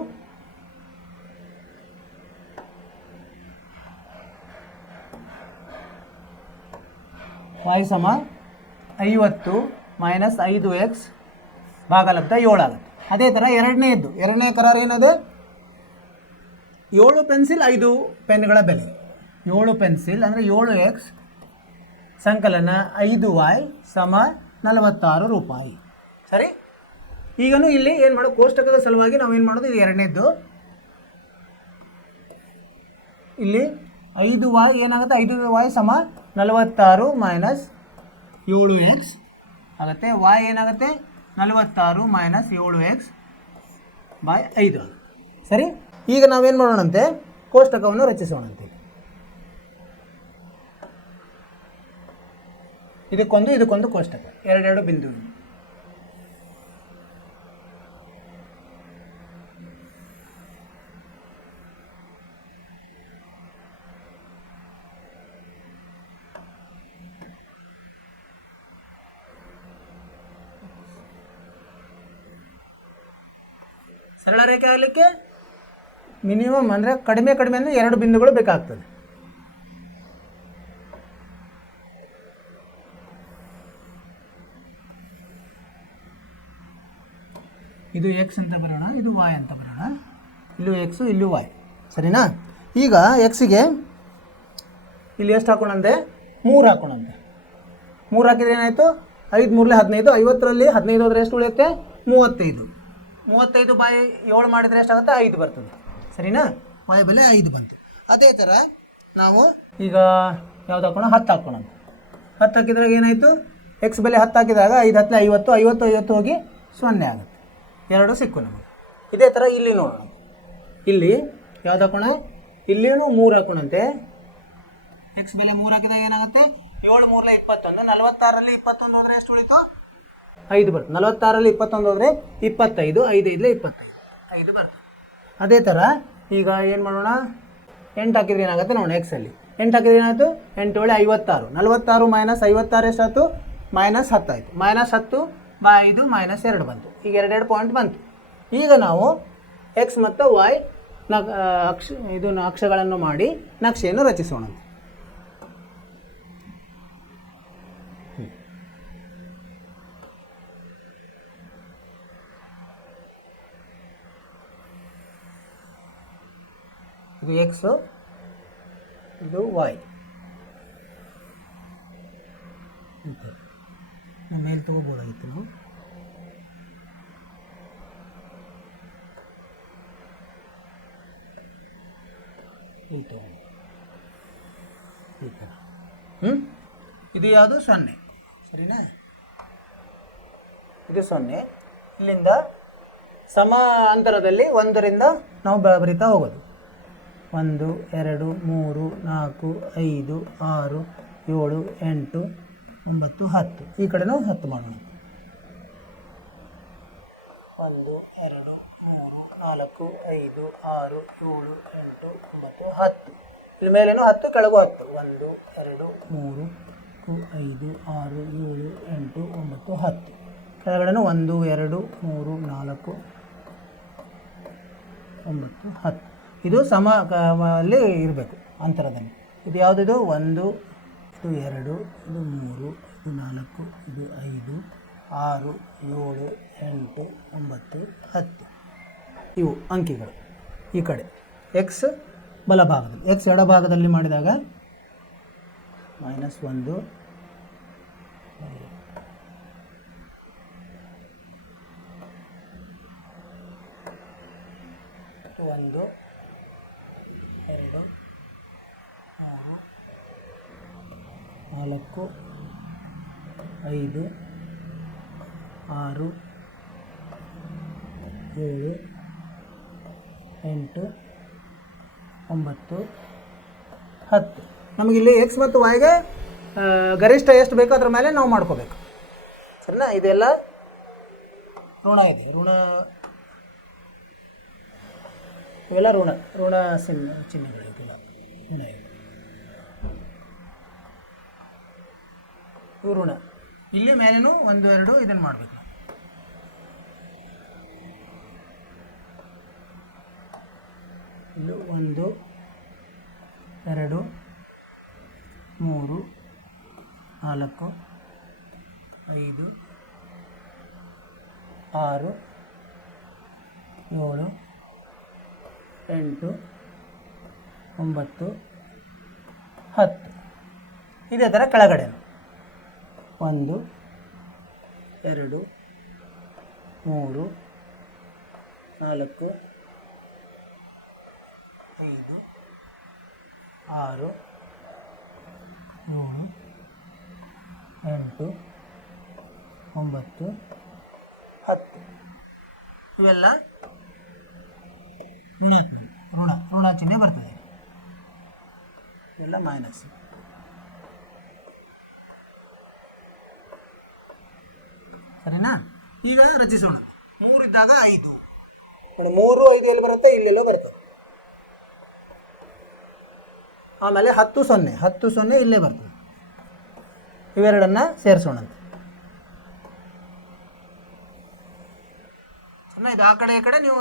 y ಸಮ 50 ಮೈನಸ್ 5x ಭಾಗಲಬ್ಧ 7 ಆಗುತ್ತೆ. ಅದೇ ಥರ ಎರಡನೇ ಕರಾರು ಏನದು? 7 ಪೆನ್ಸಿಲ್ 5 ಪೆನ್ಗಳ ಬೆಲೆ. 7 ಪೆನ್ಸಿಲ್ ಅಂದರೆ 7x ಸಂಕಲನ 5y ಸಮ 46 ರೂಪಾಯಿ. ಸರಿ, ಈಗನೂ ಇಲ್ಲಿ ಏನು ಮಾಡೋದು, ಕೋಷ್ಟಕದ ಸಲುವಾಗಿ ನಾವೇನು ಮಾಡೋದು, ಇದು ಎರಡನೇದ್ದು. ಇಲ್ಲಿ 5y ಏನಾಗುತ್ತೆ, 5y ಸಮ 46 ಮೈನಸ್ 7x ಆಗುತ್ತೆ. y ಏನಾಗುತ್ತೆ, 46 ಮೈನಸ್ 7x ಬೈ 5. ಸರಿ, ಈಗ ನಾವೇನು ಮಾಡೋಣಂತೆ, ಕೋಷ್ಟಕವನ್ನು ರಚಿಸೋಣಂತೆ. ಇದಕ್ಕೊಂದು ಕೋಷ್ಟಕ, ಎರಡೆರಡು ಬಿಂದು. ಸರಳ ರೇಖೆ ಆಗಲಿಕ್ಕೆ ಮಿನಿಮಮ್ ಅಂದರೆ ಕಡಿಮೆ ಅಂದರೆ 2 ಬಿಂದುಗಳು ಬೇಕಾಗ್ತದೆ. ಇದು ಎಕ್ಸ್ ಅಂತ ಬರೋಣ, ಇದು y ಅಂತ ಬರೋಣ. ಇಲ್ಲೂ ಎಕ್ಸು ಇಲ್ಲೂ y. ಸರಿನಾ? ಈಗ ಎಕ್ಸಿಗೆ ಇಲ್ಲಿ ಎಷ್ಟು ಹಾಕೋಣಂತೆ, 3 ಹಾಕೋಣಂತೆ. 3 ಹಾಕಿದ್ರೆ ಏನಾಯಿತು, 5 3 15, 50ರಲ್ಲಿ 15 ಹೋದರೆ ಎಷ್ಟು ಉಳಿಯುತ್ತೆ, 35. 35 ಬೈ 7 ಮಾಡಿದರೆ ಎಷ್ಟಾಗುತ್ತೆ, 5 ಬರ್ತದೆ. ಸರಿನಾ? y ಬೆಲೆ 5 ಬಂತು. ಅದೇ ಥರ ನಾವು ಈಗ ಯಾವ್ದು ಹಾಕೋಣ, 10 ಹಾಕೋಣ. 10 ಹಾಕಿದಾಗ ಏನಾಯಿತು, ಎಕ್ಸ್ ಬೆಲೆ 10 ಹಾಕಿದಾಗ 5 10 50, 50 ಹೋಗಿ 0 ಆಗುತ್ತೆ. 2 ಸಿಕ್ಕು ನಮಗೆ. ಇದೇ ಥರ ಇಲ್ಲಿ ನೋಡೋಣ. ಇಲ್ಲಿ ಯಾವ್ದು ಹಾಕೋಣ, ಇಲ್ಲಿಯೂ 3 ಹಾಕೋಣಂತೆ. ಎಕ್ಸ್ ಬೆಲೆ 3 ಹಾಕಿದಾಗ ಏನಾಗುತ್ತೆ, 7 3 21, 46ರಲ್ಲಿ 21 ಹೋದರೆ ಎಷ್ಟು ಉಳಿತು, 5 ಬರ್ತದೆ. 46ರಲ್ಲಿ 21 ಹೋದರೆ 25, 5 5 25, 5 ಬರ್ತದೆ. ಅದೇ ಥರ ಈಗ ಏನು ಮಾಡೋಣ, 8 ಹಾಕಿದ್ರೆ ಏನಾಗುತ್ತೆ ನೋಡೋಣ. ಎಕ್ಸಲ್ಲಿ 8 ಹಾಕಿದ್ರೆ ಏನಾಯಿತು, 8 7 56, 46 ಮೈನಸ್ 56 ಎಷ್ಟಾಯ್ತು, ಮೈನಸ್ 10 ಆಯಿತು. ಮೈನಸ್ 10 ಬೈ 5 ಮೈನಸ್ 2 ಬಂತು. ಈಗ 2 ಪಾಯಿಂಟ್ ಬಂತು. ಈಗ ನಾವು ಎಕ್ಸ್ ಮತ್ತು ವೈ ಅಕ್ಷಗಳನ್ನು ಮಾಡಿ ನಕ್ಷೆಯನ್ನು ರಚಿಸೋಣ. ಇದು ಎಕ್ಸು, ಇದು ವೈ. ಮೇಲೆ ತಗೋಬೋದಾಗಿತ್ತು ನಾವು. ಈ ಥರ ಇದು ಯಾವುದು, 0. ಸರಿನಾ? ಇದು 0. ಇಲ್ಲಿಂದ ಸಮ ಅಂತರದಲ್ಲಿ 1ರಿಂದ ನಾವು ಬರಿತಾ ಹೋಗೋದು. 1 2 3 4 5 6 7 8 9 10. ಈ ಕಡೆನೂ 10 ಮಾಡೋಣ. 1 2 3 4 5 6 7 8 9 10. ಇಲ್ಲಿ ಮೇಲೇನು 10, ಕೆಳಗೂ 10. 1 2 3 4 5 6 7 8 9 10. ಕೆಳಗಡೆನೂ 1 2 3 4 9 10. ಇದು ಸಮ ಅಲ್ಲಿ ಇರಬೇಕು ಅಂತರದಲ್ಲಿ. ಇದು ಯಾವುದಿದು, 1 ಇದು 2 ಇದು 3 ಇದು 4 ಇದು 5 6 7 8 9 10. ಇವು ಅಂಕಿಗಳು. ಈ ಕಡೆ ಎಕ್ಸ್ ಬಲಭಾಗದಲ್ಲಿ, ಎಕ್ಸ್ ಎಡಭಾಗದಲ್ಲಿ ಮಾಡಿದಾಗ -1 1 2 3 4 5 6 7 8 9 10. ನಮಗಿಲ್ಲಿ ಎಕ್ಸ್ ಮತ್ತು ವೈಗೆ ಗರಿಷ್ಠ ಎಷ್ಟು ಬೇಕೋ ಅದ್ರ ಮೇಲೆ ನಾವು ಮಾಡ್ಕೋಬೇಕು. ಸರಿನಾ? ಇದೆಲ್ಲ ಋಣ ಇದೆ, ಇವೆಲ್ಲ ಋಣ ಚಿಹ್ನೆಗಳು. ಇದೆಲ್ಲ ಋಣ ಇದೆ, ಇವು ಋಣ. ಇಲ್ಲಿ ಮೇಲೇನು 1 2 ಇದನ್ನು ಮಾಡಬೇಕು. ಇಲ್ಲಿ 1 2 3 4 5 6 7 8 9 10 ಇದೇ ಥರ ಕೆಳಗಡೆ 1 2 3 4 5 6 7 8 9 10 ಇವೆಲ್ಲ ಋಣ ಚಿಹ್ನೆ ಬರ್ತದೆ, ಇವೆಲ್ಲ ಮೈನಸ್. ಸರಿನಾ? ಈಗ ರಚಿಸೋಣ. 3 ಇದ್ದಾಗ 5 ನೋಡಿ, 3 5 ಎಲ್ಲಿ ಬರುತ್ತೆ? ಇಲ್ಲೆಲ್ಲೋ ಬರುತ್ತೆ. ಆಮೇಲೆ 10 0 10 0 ಇಲ್ಲೇ ಬರ್ತದೆ. ಇವೆರಡನ್ನ ಸೇರಿಸೋಣಂತೆ. ಇದು ಆ ಕಡೆ ಈ ಕಡೆ ನೀವು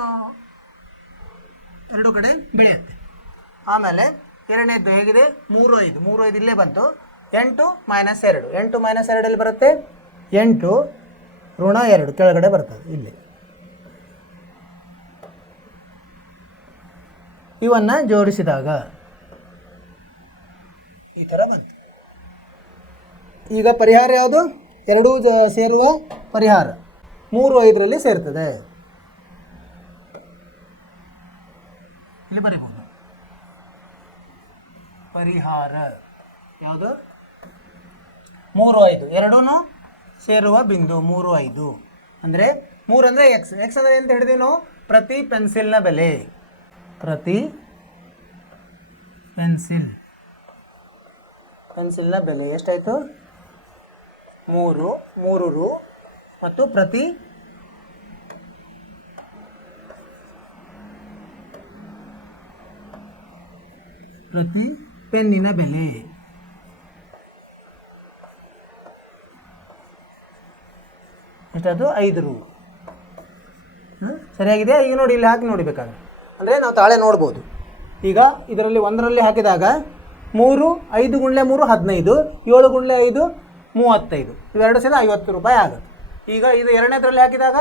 ಎರಡು ಕಡೆ ಬೆಳೆಯುತ್ತೆ. ಆಮೇಲೆ ಎರಡನೇದ್ದು ಹೇಗಿದೆ? 3 5 3 5 ಇಲ್ಲೇ ಬಂತು. 8 - 2 8 - 2 ಎಲ್ಲಿ ಬರುತ್ತೆ? 8 ಋಣ 2 ಕೆಳಗಡೆ ಬರ್ತದೆ ಇಲ್ಲಿ. ಇವನ್ನ ಜೋಡಿಸಿದಾಗ ಈ ಥರ ಬಂತು. ಈಗ ಪರಿಹಾರ ಯಾವುದು? ಎರಡೂ ಸೇರುವ ಪರಿಹಾರ 3 5ರಲ್ಲಿ ಸೇರ್ತದೆ. ಇಲ್ಲಿ ಬರೀಬಹುದು ಪರಿಹಾರ ಯಾವುದು? 3 5 ಎರಡೂ ಸೇರುವ ಬಿಂದು 3 5 ಅಂದರೆ 3 ಅಂದರೆ ಎಕ್ಸ್. ಎಕ್ಸ್ ಅಂದರೆ ಎಂತ ಹೇಳಿದ್ವಿ ನಾವು? ಪ್ರತಿ ಪೆನ್ಸಿಲ್ನ ಬೆಲೆ. ಪ್ರತಿ ಪೆನ್ಸಿಲ್ನ ಬೆಲೆ ಎಷ್ಟಾಯಿತು? 3 ರು ಮತ್ತು ಪ್ರತಿ ಪೆನ್ನಿನ ಬೆಲೆ ಎಷ್ಟಾಯ್ತು? 5 ರು. ಸರಿಯಾಗಿದೆ. ಈಗ ನೋಡಿ, ಇಲ್ಲಿ ಹಾಕಿ ನೋಡಿಬೇಕಾದ್ರೆ ಅಂದರೆ ನಾವು ತಾಳೆ ನೋಡ್ಬೋದು. ಈಗ ಇದರಲ್ಲಿ ಒಂದರಲ್ಲಿ ಹಾಕಿದಾಗ 3 5 × 3 15 7 × 5 35 ಇವೆರಡು ಸೇರಿ 50 ರೂಪಾಯಿ ಆಗುತ್ತೆ. ಈಗ ಇದು ಎರಡನೇದರಲ್ಲಿ ಹಾಕಿದಾಗ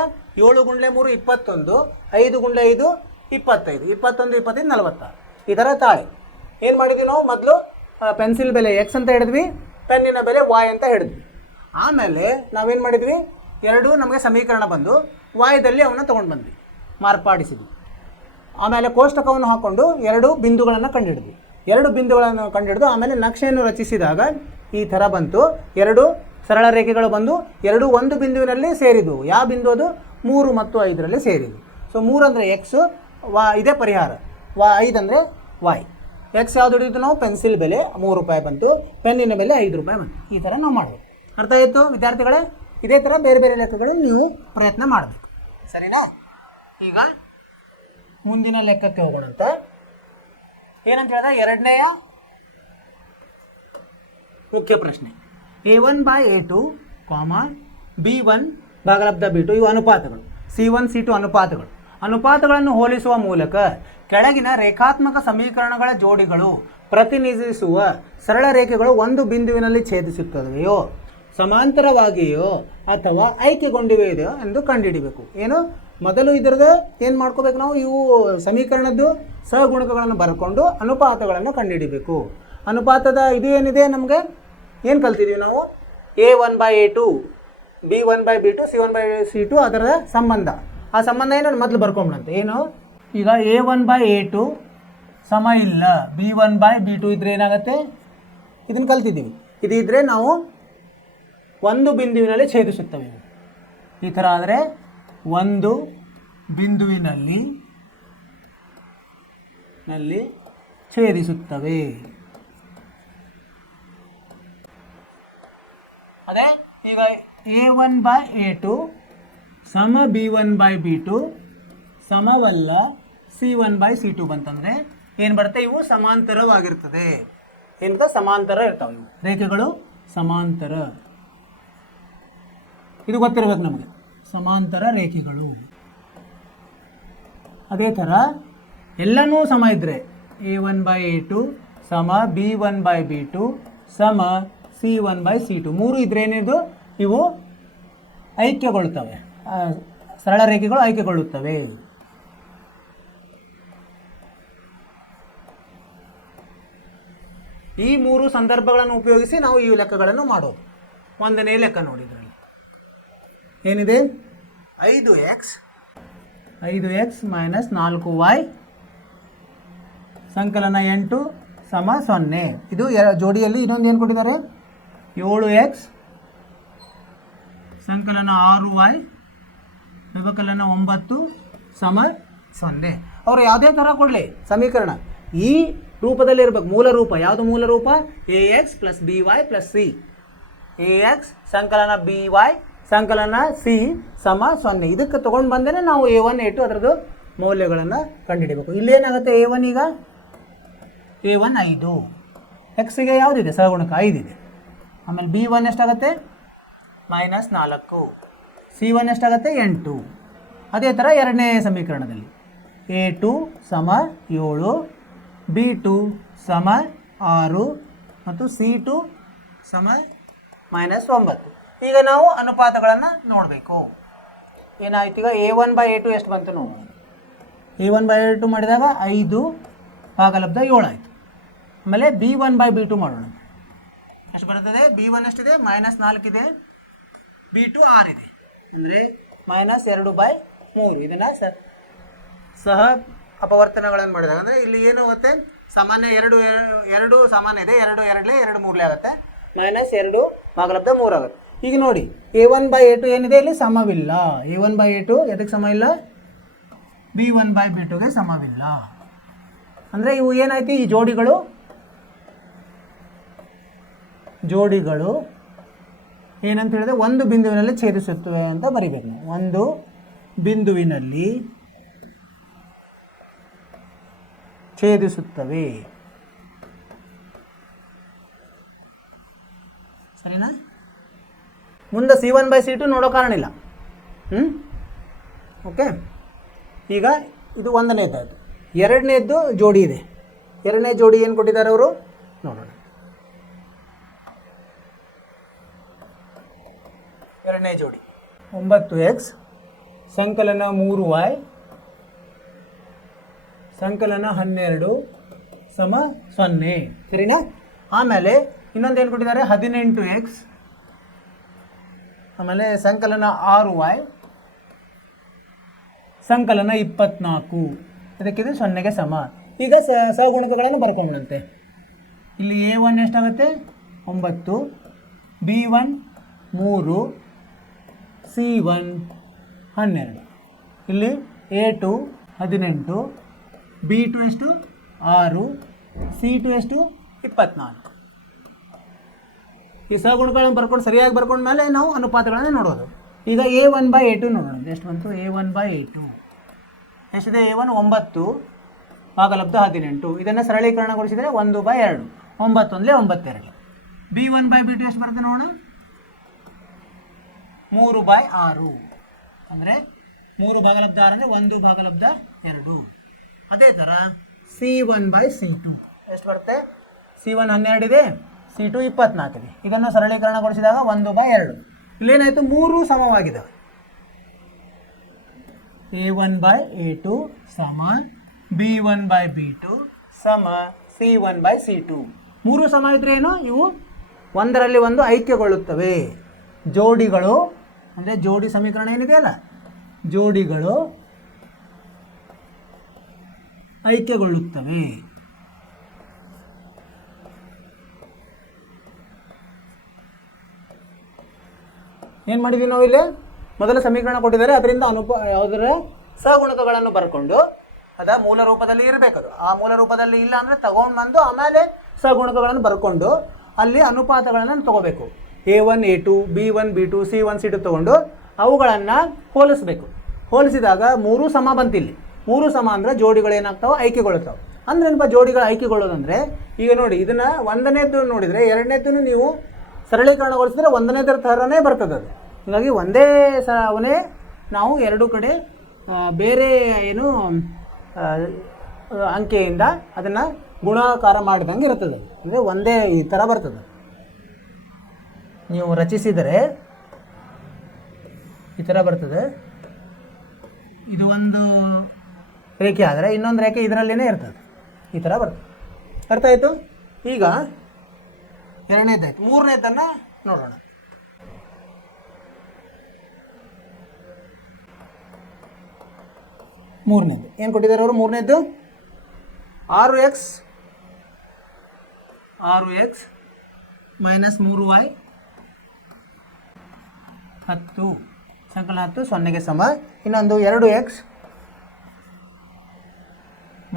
7 × 3 21 5 × 5 25 21 25 46 ಈ ಥರ ತಾಳೆ. ಏನು ಮಾಡಿದ್ವಿ ನಾವು? ಮೊದಲು ಪೆನ್ಸಿಲ್ ಬೆಲೆ ಎಕ್ಸ್ ಅಂತ ಹಿಡಿದ್ವಿ, ಪೆನ್ನಿನ ಬೆಲೆ ವಾಯ್ ಅಂತ ಹಿಡಿದ್ವಿ. ಆಮೇಲೆ ನಾವೇನು ಮಾಡಿದ್ವಿ? ಎರಡು ನಮಗೆ ಸಮೀಕರಣ ಬಂದು ವಾಯ್ದಲ್ಲಿ ಅವನ್ನ ತೊಗೊಂಡು ಬಂದ್ವಿ, ಮಾರ್ಪಾಡಿಸಿದ್ವಿ. ಆಮೇಲೆ ಕೋಷ್ಟಕವನ್ನು ಹಾಕ್ಕೊಂಡು 2 ಬಿಂದುಗಳನ್ನು ಕಂಡುಹಿಡಿದ್ವಿ. 2 ಬಿಂದುಗಳನ್ನು ಕಂಡುಹಿಡಿದು ಆಮೇಲೆ ನಕ್ಷೆಯನ್ನು ರಚಿಸಿದಾಗ ಈ ಥರ ಬಂತು. 2 ಸರಳ ರೇಖೆಗಳು ಬಂದು 2 ಒಂದು ಬಿಂದುವಿನಲ್ಲಿ ಸೇರಿದ್ವು. ಯಾವ ಬಿಂದು ಅದು? 3 ಮತ್ತು 5ರಲ್ಲಿ ಸೇರಿದ್ವು. ಸೊ 3 ಅಂದರೆ ಎಕ್ಸು, ಇದೇ ಪರಿಹಾರ. 5 ಅಂದರೆ ವಾಯ್. ಎಕ್ಸ್ ಯಾವುದು ಹಿಡಿದು ನಾವು? ಪೆನ್ಸಿಲ್ ಬೆಲೆ 3 ರೂಪಾಯಿ ಬಂತು, ಪೆನ್ನಿನ ಬೆಲೆ 5 ರೂಪಾಯಿ ಬಂತು. ಈ ಥರ ನಾವು ಮಾಡಬೇಕು. ಅರ್ಥ ಆಯಿತು ವಿದ್ಯಾರ್ಥಿಗಳೇ? ಇದೇ ಥರ ಬೇರೆ ಬೇರೆ ಲೆಕ್ಕಗಳು ನೀವು ಪ್ರಯತ್ನ ಮಾಡಬೇಕು. ಸರಿನಾ? ಈಗ ಮುಂದಿನ ಲೆಕ್ಕಕ್ಕೆ ಹೋಗೋಣಂತ. ಏನಂತ ಹೇಳಿದ್ರೆ, ಎರಡನೆಯ ಮುಖ್ಯ ಪ್ರಶ್ನೆ. A1/A2, B1 ಭಾಗಲಬ್ಧ B2 ಇವು ಅನುಪಾತಗಳು. C1 C2 ಅನುಪಾತಗಳು. ಅನುಪಾತಗಳನ್ನು ಹೋಲಿಸುವ ಮೂಲಕ ಕೆಳಗಿನ ರೇಖಾತ್ಮಕ ಸಮೀಕರಣಗಳ ಜೋಡಿಗಳು ಪ್ರತಿನಿಧಿಸುವ ಸರಳ ರೇಖೆಗಳು ಒಂದು ಬಿಂದುವಿನಲ್ಲಿ ಛೇದಿಸುತ್ತವೆಯೋ, ಸಮಾಂತರವಾಗಿಯೋ ಅಥವಾ ಆಯ್ಕೆಗೊಂಡಿವೆಯೋ ಎಂದು ಕಂಡುಹಿಡಿಬೇಕು. ಏನು? ಮೊದಲು ಇದರದ್ದು ಏನು ಮಾಡ್ಕೋಬೇಕು ನಾವು? ಇವು ಸಮೀಕರಣದ್ದು ಸಹಗುಣಕಗಳನ್ನು ಬರ್ಕೊಂಡು ಅನುಪಾತಗಳನ್ನು ಕಂಡುಹಿಡಿಬೇಕು. ಅನುಪಾತದ ಇದು ಏನಿದೆ ನಮಗೆ ಏನು ಕಲ್ತಿದ್ದೀವಿ ನಾವು? A1/A2, B1/B2, C1/C2 ಅದರ ಸಂಬಂಧ. ಆ ಸಂಬಂಧ ಏನು ಮೊದಲು ಬರ್ಕೊಂಬಿಡಂತೆ. ಏನು? ಈಗ A1/A2 ಸಮ ಇಲ್ಲ B1/B2 ಇದ್ರೆ ಏನಾಗುತ್ತೆ? ಇದನ್ನು ಕಲ್ತಿದ್ದೀವಿ. ಇದು ಇದ್ದರೆ ನಾವು ಒಂದು ಬಿಂದುವಿನಲ್ಲಿ ಛೇದಿಸುತ್ತವೆ. ಈ ಥರ ಆದರೆ ಒಂದು ಬಿಂದುವಿನಲ್ಲಿ ಛೇದಿಸುತ್ತವೆ. ಅದೇ ಈಗ A1/A2 ಸಮ B1/B2 ಸಮವಲ್ಲ C1/C2 ಬಂತಂದರೆ ಏನು ಬರುತ್ತೆ? ಇವು ಸಮಾಂತರವಾಗಿರ್ತದೆ. ಏನು? ಸಮಾಂತರ ಇರ್ತಾವೆ ಇವು ರೇಖೆಗಳು, ಸಮಾಂತರ. ಇದು ಗೊತ್ತಿರಬೇಕು ನಮಗೆ, ಸಮಾಂತರ ರೇಖೆಗಳು. ಅದೇ ಥರ ಎಲ್ಲನೂ ಸಮ ಇದ್ದರೆ A1/A2 ಸಮ B1/B2 ಸಮ C1/C2 ಮೂರು ಇದ್ರೇನಿದು ಇವು ಐಕ್ಯಗೊಳ್ಳುತ್ತವೆ, ಸರಳ ರೇಖೆಗಳು ಐಕ್ಯಗೊಳ್ಳುತ್ತವೆ. ಈ ಮೂರು ಸಂದರ್ಭಗಳನ್ನು ಉಪಯೋಗಿಸಿ ನಾವು ಈ ಲೆಕ್ಕಗಳನ್ನು ಮಾಡೋದು. ಒಂದನೇ ಲೆಕ್ಕ ನೋಡಿ, ಇದರಲ್ಲಿ ಏನಿದೆ 5x ಮೈನಸ್ 4y ಸಂಕಲನ 8 ಸಮ 0. ಇದು ಜೋಡಿಯಲ್ಲಿ ಇನ್ನೊಂದು ಏನು ಕೊಟ್ಟಿದ್ದಾರೆ, 7x ಸಂಕಲನ 6y ವ್ಯವಕಲನ 9 ಸಮ 0. ಅವರು ಯಾವುದೇ ಥರ ಕೊಡಲಿ ಸಮೀಕರಣ ಈ ರೂಪದಲ್ಲಿ ಇರಬೇಕು. ಮೂಲ ರೂಪ ಯಾವುದು? ಮೂಲ ರೂಪ ax plus by plus c. ax ಸಂಕಲನ by ಸಂಕಲನ c ಸಮ 0. ಇದಕ್ಕೆ ತೊಗೊಂಡು ಬಂದೇ ನಾವು a1 a2 ಅದರದ್ದು ಮೌಲ್ಯಗಳನ್ನು ಕಂಡುಹಿಡಬೇಕು. ಇಲ್ಲೇನಾಗುತ್ತೆ, a1 ಈಗ a1 5, ಎಕ್ಸ್ಗೆ ಯಾವುದಿದೆ ಸಹಗುಣಕ 5 ಇದೆ. ಆಮೇಲೆ b1 ಎಷ್ಟಾಗುತ್ತೆ -4, c1 ಎಷ್ಟಾಗುತ್ತೆ 8. ಅದೇ ಥರ ಎರಡನೇ ಸಮೀಕರಣದಲ್ಲಿ a2 ಸಮ 7, b2 ಸಮ 6 ಮತ್ತು c2 ಸಮ -9. ಈಗ ನಾವು ಅನುಪಾತಗಳನ್ನು ನೋಡಬೇಕು. ಏನಾಯ್ತು ಈಗ a1/a2 ಎಷ್ಟು ಬಂತು ನೋಡೋಣ. a1/a2 ಮಾಡಿದಾಗ 5 ಭಾಗಲಬ್ಧ 7 ಆಯಿತು. ಆಮೇಲೆ b1/b2 ಮಾಡೋಣ. ಎಷ್ಟು ಬರ್ತದೆ? b1 ಎಷ್ಟಿದೆ -4 ಇದೆ, b2 6 ಇದೆ, ಅಂದರೆ -2/3. ಇದನ್ನು ಸಹ ಅಪವರ್ತನಗಳನ್ನು ಮಾಡಿದಾಗ ಅಂದರೆ ಇಲ್ಲಿ ಏನು ಆಗುತ್ತೆ, ಸಾಮಾನ್ಯ ಎರಡು ಸಾಮಾನ್ಯ ಇದೆ, 2 2 3 ಆಗುತ್ತೆ, -2 ಭಾಗಲಬ್ಧ 3 ಆಗುತ್ತೆ. ಈಗ ನೋಡಿ a1/a2 ಏನಿದೆ ಇಲ್ಲಿ ಸಮವಿಲ್ಲ. a1/a2 ಎದಕ್ಕೆ ಸಮ ಇಲ್ಲ? b1/b2ಗೆ ಸಮವಿಲ್ಲ. ಅಂದರೆ ಇವು ಏನಾಯ್ತು, ಈ ಜೋಡಿಗಳು ಏನಂತ ಹೇಳಿದ್ರೆ ಒಂದು ಬಿಂದುವಿನಲ್ಲಿ ಛೇದಿಸುತ್ತವೆ ಅಂತ ಬರಿಬೇಕು ನಾವು. ಒಂದು ಬಿಂದುವಿನಲ್ಲಿ ಛೇದಿಸುತ್ತವೆ, ಸರಿನಾ? ಮುಂದೆ C1/C2 ನೋಡೋ ಕಾರಣ ಇಲ್ಲ. ಓಕೆ, ಈಗ ಇದು ಒಂದನೇದಾಯಿತು. ಎರಡನೇದ್ದು ಜೋಡಿ ಇದೆ. ಎರಡನೇ ಜೋಡಿ ಏನು ಕೊಟ್ಟಿದ್ದಾರೆ ಅವರು ನೋಡೋಣ. ಎರಡನೇ ಜೋಡಿ 9x ಸಂಕಲನ 3y ಸಂಕಲನ 12 ಸಮ 0, ಸರಿನಾ? ಆಮೇಲೆ ಇನ್ನೊಂದು ಏನು ಕೊಟ್ಟಿದ್ದಾರೆ, 18x ಆಮೇಲೆ ಸಂಕಲನ 6y ಸಂಕಲನ 24. ಇದಕ್ಕಿದು 0ಗೆ ಸಮ. ಈಗ ಸಹಗುಣಕಗಳನ್ನು ಬರ್ಕೊಂಡಂತೆ. ಇಲ್ಲಿ a1 ಎಷ್ಟಾಗುತ್ತೆ 9, b1 3, c1 12, ಇಲ್ಲಿ a2 18, b2 ಎಷ್ಟು 6, c2 ಎಷ್ಟು 24. ಈ ಸಹಗುಣಗಳನ್ನು ಬರ್ಕೊಂಡು ಸರಿಯಾಗಿ ಬರ್ಕೊಂಡ ಮೇಲೆ ನಾವು ಅನುಪಾತಗಳನ್ನು ನೋಡೋದು. ಈಗ a1/a2 ನೋಡೋಣ. ಎಷ್ಟು ಬಂತು? a1/a2 ಎಷ್ಟಿದೆ? a1 9 ಭಾಗಲಬ್ಧ 18. ಇದನ್ನು ಸರಳೀಕರಣಗೊಳಿಸಿದರೆ 1/2, 9 1 9 2. b1/b2 ಎಷ್ಟು ಬರುತ್ತೆ ನೋಡೋಣ? 3/6, ಅಂದರೆ 3 ಭಾಗಲಬ್ಧ 6 ಅಂದರೆ 1 ಭಾಗಲಬ್ಧ 2. ಅದೇ ಥರ c1/c2 ಎಷ್ಟು ಬರುತ್ತೆ? c1 12 ಇದೆ, c2 24 ಇದೆ. ಇದನ್ನು ಸರಳೀಕರಣಗೊಳಿಸಿದಾಗ 1/2. ಇಲ್ಲೇನಾಯಿತು? 3 ಸಮವಾಗಿದ್ದಾವೆ. a1/a2 ಸಮ b1/b2 ಸಮ c1/c2. 3 ಸಮ ಇದ್ರೆ ಏನು? ಇವು ಒಂದರಲ್ಲಿ ಒಂದು ಐಕ್ಯಗೊಳ್ಳುತ್ತವೆ. ಜೋಡಿಗಳು ಅಂದರೆ ಜೋಡಿ ಸಮೀಕರಣ ಏನಿದೆಯಲ್ಲ, ಜೋಡಿಗಳು ಐಕ್ಯಗೊಳ್ಳುತ್ತವೆ. ಏನು ಮಾಡಿದ್ವಿ ನಾವು ಇಲ್ಲಿ? ಮೊದಲ ಸಮೀಕರಣ ಕೊಟ್ಟಿದ್ದಾರೆ, ಅದರಿಂದ ಯಾವುದರ ಸಹಗುಣಕಗಳನ್ನು ಬರ್ಕೊಂಡು ಅದ ಮೂಲ ರೂಪದಲ್ಲಿ ಇರಬೇಕದು. ಆ ಮೂಲ ರೂಪದಲ್ಲಿ ಇಲ್ಲ ಅಂದರೆ ತಗೊಂಡು ಬಂದು ಆಮೇಲೆ ಸಹಗುಣಕಗಳನ್ನು ಬರ್ಕೊಂಡು ಅಲ್ಲಿ ಅನುಪಾತಗಳನ್ನು ತಗೋಬೇಕು. a1 a2 b1 b2 c1 c2 ತೊಗೊಂಡು ಅವುಗಳನ್ನು ಹೋಲಿಸಬೇಕು. ಹೋಲಿಸಿದಾಗ 3 ಸಮ ಬಂತಿಲ್ಲಿ. 3 ಸಮ ಅಂದರೆ ಜೋಡಿಗಳು ಏನಾಗ್ತಾವೆ? ಐಕ್ಯಗೊಳ್ಳುತ್ತವೆ. ಅಂದರೆ ಏನಪ್ಪ ಜೋಡಿಗಳು ಐಕ್ಯಗೊಳ್ಳೋದಂದರೆ, ಈಗ ನೋಡಿ ಇದನ್ನು ಒಂದನೇದ್ದು ನೋಡಿದರೆ ಎರಡನೇದ್ದು ನೀವು ಸರಳೀಕರಣಗೊಳಿಸಿದ್ರೆ ಒಂದನೇದರ ಥರನೇ ಬರ್ತದೆ ಅದು. ಹೀಗಾಗಿ ಒಂದೇ ಅವನೇ ನಾವು ಎರಡು ಕಡೆ ಬೇರೆ ಏನು ಅಂಕೆಯಿಂದ ಅದನ್ನು ಗುಣಾಕಾರ ಮಾಡಿದಂಗೆ ಇರ್ತದೆ. ಅಂದರೆ ಒಂದೇ ಈ ಥರ ಬರ್ತದೆ. ನೀವು ರಚಿಸಿದರೆ ಈ ಥರ ಬರ್ತದೆ. ಇದು ಒಂದು ರೇಖೆ ಆದರೆ ಇನ್ನೊಂದು ರೇಖೆ ಇದರಲ್ಲೇ ಇರ್ತದೆ, ಈ ಥರ ಬರ್ತದೆ. ಅರ್ಥ ಆಯಿತು? ಈಗ ಎರಡನೇದಾಯ್ತು. ಮೂರನೇದನ್ನು ನೋಡೋಣ. ಮೂರನೇದು ಏನು ಕೊಟ್ಟಿದ್ದಾರೆ ಅವರು? ಮೂರನೇದು 6x ಮೈನಸ್ 3y 10 ಸಂಕಲನ 10 0ಗೆ ಸಮ. ಇನ್ನೊಂದು 2x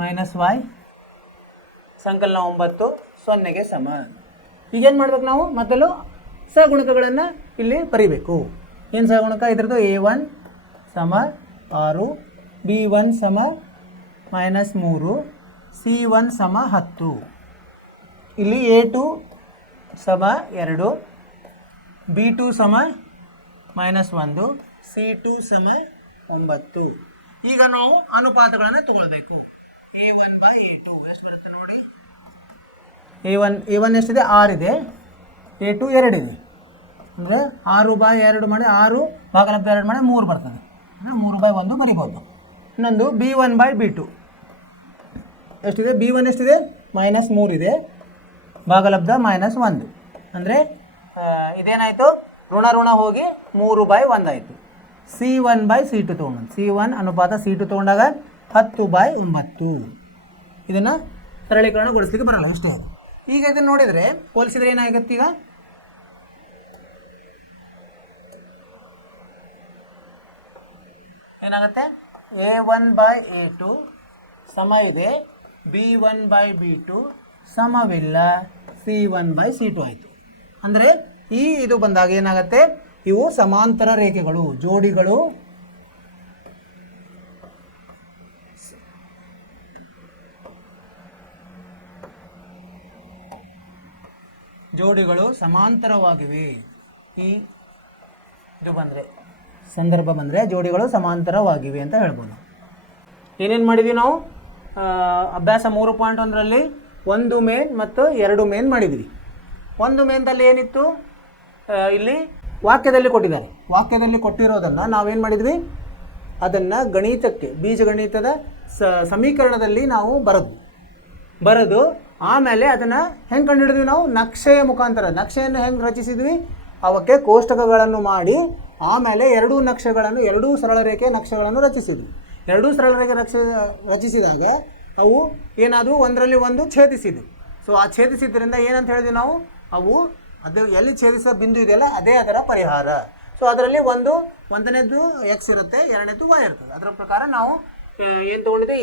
ಮೈನಸ್ y ಸಂಕಲನ 9 0ಗೆ ಸಮ. ಈಗೇನು ಮಾಡ್ಬೇಕು ನಾವು? ಮೊದಲು ಸಹಗುಣಕಗಳನ್ನು ಇಲ್ಲಿ ಬರೀಬೇಕು. ಏನು ಸಹಗುಣಕ ಇದ್ರದ್ದು? a1 ಸಮ 6, b1 ಸಮ ಮೈನಸ್ 3, c1 ಸಮ 10. ಇಲ್ಲಿ a2 ಸಮ 2, b2 ಸಮ ಮೈನಸ್ 1, c2 ಸಮ 9. ಈಗ ನಾವು ಅನುಪಾತಗಳನ್ನು ತಗೊಳ್ಬೇಕು. a1 ಬೈ a2 ಎಷ್ಟು ಬರುತ್ತೆ ನೋಡಿ. a1 ಎಷ್ಟಿದೆ? 6 ಇದೆ. a2 2 ಇದೆ. ಅಂದರೆ 6/2 ಮಾಡಿ 6 ಭಾಗಲಬ್ಧ 2 ಮಾಡಿ 3 ಬರ್ತದೆ. 3/1 ಬರಿಬೋದು. ಇನ್ನೊಂದು b1 ಬೈ b2 ಎಷ್ಟಿದೆ? b1 ಎಷ್ಟಿದೆ? ಮೈನಸ್ 3 ಇದೆ. ಭಾಗಲಬ್ಧ ಮೈನಸ್ 1. ಅಂದರೆ ಇದೇನಾಯಿತು? ಋಣ ಹೋಗಿ 3/1 ಆಯಿತು. c1 ಬೈ c2 ತೊಗೊಂಡು c1 ಅನುಪಾತ c2 ತೊಗೊಂಡಾಗ 10/9. ಇದನ್ನು ಸರಳೀಕರಣಗೊಳಿಸ್ಲಿಕ್ಕೆ ಬರಲ್ಲ, ಎಷ್ಟು ಅದು. ಈಗ ಇದನ್ನು ನೋಡಿದರೆ ಹೋಲಿಸಿದ್ರೆ ಏನಾಗುತ್ತೆ? ಈಗ ಏನಾಗುತ್ತೆ? a1/a2 ಸಮ ಇದೆ, b1/b2 ಸಮವಿಲ್ಲ, c1/c2 ಆಯಿತು. ಅಂದರೆ ಇದು ಬಂದಾಗ ಏನಾಗುತ್ತೆ? ಇವು ಸಮಾಂತರ ರೇಖೆಗಳು, ಜೋಡಿಗಳು ಸಮಾಂತರವಾಗಿವೆ. ಇದು ಬಂದರೆ ಸಂದರ್ಭ ಬಂದರೆ ಜೋಡಿಗಳು ಸಮಾಂತರವಾಗಿವೆ ಅಂತ ಹೇಳ್ಬೋದು. ಏನೇನು ಮಾಡಿದ್ವಿ ನಾವು? ಅಭ್ಯಾಸ 3.1ರಲ್ಲಿ 1 ಮೇನ್ ಮತ್ತು 2 ಮೇನ್ ಮಾಡಿದ್ವಿ. 1 ಮೇನ್ದಲ್ಲಿ ಏನಿತ್ತು? ಇಲ್ಲಿ ವಾಕ್ಯದಲ್ಲಿ ಕೊಟ್ಟಿದ್ದಾರೆ. ವಾಕ್ಯದಲ್ಲಿ ಕೊಟ್ಟಿರೋದನ್ನು ನಾವೇನು ಮಾಡಿದ್ವಿ? ಅದನ್ನು ಗಣಿತಕ್ಕೆ, ಬೀಜಗಣಿತದ ಸಮೀಕರಣದಲ್ಲಿ ನಾವು ಬರೆದು ಆಮೇಲೆ ಅದನ್ನು ಹೆಂಗೆ ಕಂಡುಹಿಡಿದ್ವಿ ನಾವು? ನಕ್ಷೆಯ ಮುಖಾಂತರ. ನಕ್ಷೆಯನ್ನು ಹೆಂಗೆ ರಚಿಸಿದ್ವಿ? ಅವಕ್ಕೆ ಕೋಷ್ಟಕಗಳನ್ನು ಮಾಡಿ ಆಮೇಲೆ ಎರಡೂ ಸರಳ ರೇಖೆ ನಕ್ಷೆಗಳನ್ನು ರಚಿಸಿದ್ವಿ. ಎರಡೂ ಸರಳ ರೇಖೆ ರಚಿಸಿದಾಗ ಅವು ಏನಾದರೂ ಒಂದರಲ್ಲಿ ಒಂದು ಛೇದಿಸಿದ್ವು. ಸೊ ಆ ಛೇದಿಸಿದ್ರಿಂದ ಏನಂತ ಹೇಳಿದ್ವಿ ನಾವು? ಅದು ಎಲ್ಲಿ ಛೇದಿಸೋ ಬಿಂದು ಇದೆಯಲ್ಲ ಅದೇ ಅದರ ಪರಿಹಾರ. ಸೊ ಅದರಲ್ಲಿ ಒಂದನೇದು ಎಕ್ಸ್ ಇರುತ್ತೆ, ಎರಡನೇದು ವೈ ಇರ್ತದೆ. ಅದರ ಪ್ರಕಾರ ನಾವು ಏನು ತೊಗೊಂಡಿದ್ವಿ?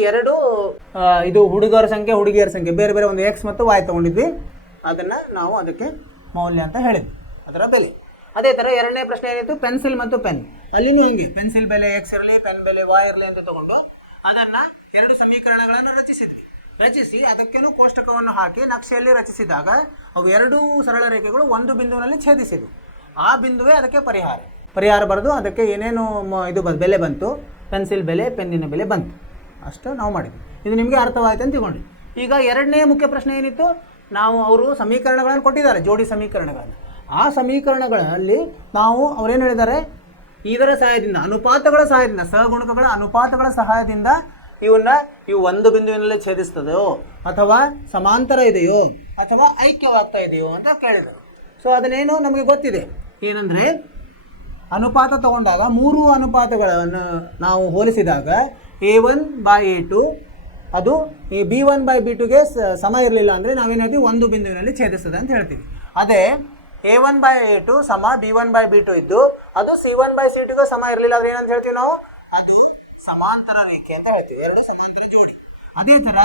ಇದು ಹುಡುಗಿಯರ ಸಂಖ್ಯೆ ಬೇರೆ ಬೇರೆ ಒಂದು ಎಕ್ಸ್ ಮತ್ತು ವೈ ತೊಗೊಂಡಿದ್ವಿ. ಅದನ್ನು ನಾವು ಅದಕ್ಕೆ ಮೌಲ್ಯ ಅಂತ ಹೇಳಿದ್ವಿ, ಅದರ ಬೆಲೆ. ಅದೇ ಥರ ಎರಡನೇ ಪ್ರಶ್ನೆ ಏನಿತ್ತು? ಪೆನ್ಸಿಲ್ ಮತ್ತು ಪೆನ್. ಅಲ್ಲಿನೂ ಹಂಗೆ ಪೆನ್ಸಿಲ್ ಬೆಲೆ ಎಕ್ಸ್ ಇರಲಿ, ಪೆನ್ ಬೆಲೆ ವೈ ಇರಲಿ ಅಂತ ತೊಗೊಂಡು ಅದನ್ನು 2 ಸಮೀಕರಣಗಳನ್ನು ರಚಿಸಿ ಅದಕ್ಕೇನು ಕೋಷ್ಟಕವನ್ನು ಹಾಕಿ ನಕ್ಷೆಯಲ್ಲಿ ರಚಿಸಿದಾಗ ಅವು 2 ಸರಳ ರೇಖೆಗಳು ಒಂದು ಬಿಂದುವಿನಲ್ಲಿ ಛೇದಿಸಿದವು. ಆ ಬಿಂದುವೇ ಅದಕ್ಕೆ ಪರಿಹಾರ ಬರೆದು ಅದಕ್ಕೆ ಏನೇನು ಬೆಲೆ ಬಂತು, ಪೆನ್ಸಿಲ್ ಬೆಲೆ, ಪೆನ್ನಿನ ಬೆಲೆ ಬಂತು. ಅಷ್ಟು ನಾವು ಮಾಡಿದ್ವಿ. ಇದು ನಿಮಗೆ ಅರ್ಥವಾಯಿತು ಅಂತ ತಿಳ್ಕೊಂಡ್ವಿ. ಈಗ ಎರಡನೇ ಮುಖ್ಯ ಪ್ರಶ್ನೆ ಏನಿತ್ತು? ಅವರು ಸಮೀಕರಣಗಳನ್ನು ಕೊಟ್ಟಿದ್ದಾರೆ, ಜೋಡಿ ಸಮೀಕರಣಗಳನ್ನು. ಆ ಸಮೀಕರಣಗಳಲ್ಲಿ ಅವರೇನು ಹೇಳಿದ್ದಾರೆ? ಇದರ ಸಹಾಯದಿಂದ, ಸಹಗುಣಕಗಳ ಅನುಪಾತಗಳ ಸಹಾಯದಿಂದ ಇವು ಒಂದು ಬಿಂದುವಿನಲ್ಲಿ ಛೇದಿಸ್ತದೆಯೋ ಅಥವಾ ಸಮಾಂತರ ಇದೆಯೋ ಅಥವಾ ಐಕ್ಯವಾಗ್ತಾ ಇದೆಯೋ ಅಂತ ಕೇಳಿದರು. ಸೊ ಅದನ್ನೇನು ನಮಗೆ ಗೊತ್ತಿದೆ. ಏನಂದರೆ ಅನುಪಾತ ತಗೊಂಡಾಗ 3 ಅನುಪಾತಗಳನ್ನು ನಾವು ಹೋಲಿಸಿದಾಗ a1/a2 ಅದು ಈ b1/b2ಗೆ ಸಮ ಇರಲಿಲ್ಲ ಅಂದರೆ ನಾವೇನು ಹೇಳ್ತೀವಿ? ಒಂದು ಬಿಂದುವಿನಲ್ಲಿ ಛೇದಿಸ್ತದೆ ಅಂತ ಹೇಳ್ತೀವಿ. ಅದೇ a1/a2 ಸಮ b1/b2 ಇದ್ದು ಅದು c1/c2ಗೆ ಸಮ ಇರಲಿಲ್ಲ ಅಂದರೆ ಏನಂತ ಹೇಳ್ತೀವಿ ನಾವು? ಅದು ಸಮಾಂತರ ರೇಖೆ ಅಂತ ಹೇಳ್ತೀವಿ, 2 ಸಮಾಂತರ ಜೋಡಿ. ಅದೇ ಥರ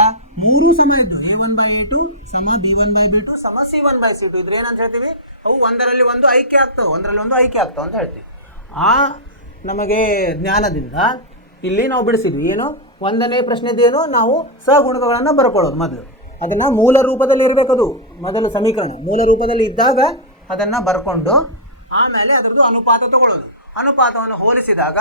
3 ಸಮ ಇದ್ದು a1/a2 ಸಮ b1/b2 ಸಮ c1/c2 ಇದ್ರೆ ಏನಂತ ಹೇಳ್ತೀವಿ? ಅವು ಒಂದರಲ್ಲಿ ಒಂದು ಐಕ್ಯ ಆಗ್ತಾವೆ ಅಂತ ಹೇಳ್ತೀವಿ. ಆ ನಮಗೆ ಜ್ಞಾನದಿಂದ ಇಲ್ಲಿ ನಾವು ಬಿಡಿಸಿದ್ವಿ. ಏನು? 1ನೇ ಪ್ರಶ್ನೆದೇನು? ನಾವು ಸಹಗುಣಕಗಳನ್ನು ಬರ್ಕೊಳ್ಳೋದು ಮೊದಲು. ಅದನ್ನು ಮೂಲ ರೂಪದಲ್ಲಿ ಇರಬೇಕದು. ಮೊದಲು ಸಮೀಕರಣ ಮೂಲ ರೂಪದಲ್ಲಿ ಇದ್ದಾಗ ಅದನ್ನು ಬರ್ಕೊಂಡು ಆಮೇಲೆ ಅದರದ್ದು ಅನುಪಾತ ತಗೊಳ್ಳೋದು. ಅನುಪಾತವನ್ನು ಹೋಲಿಸಿದಾಗ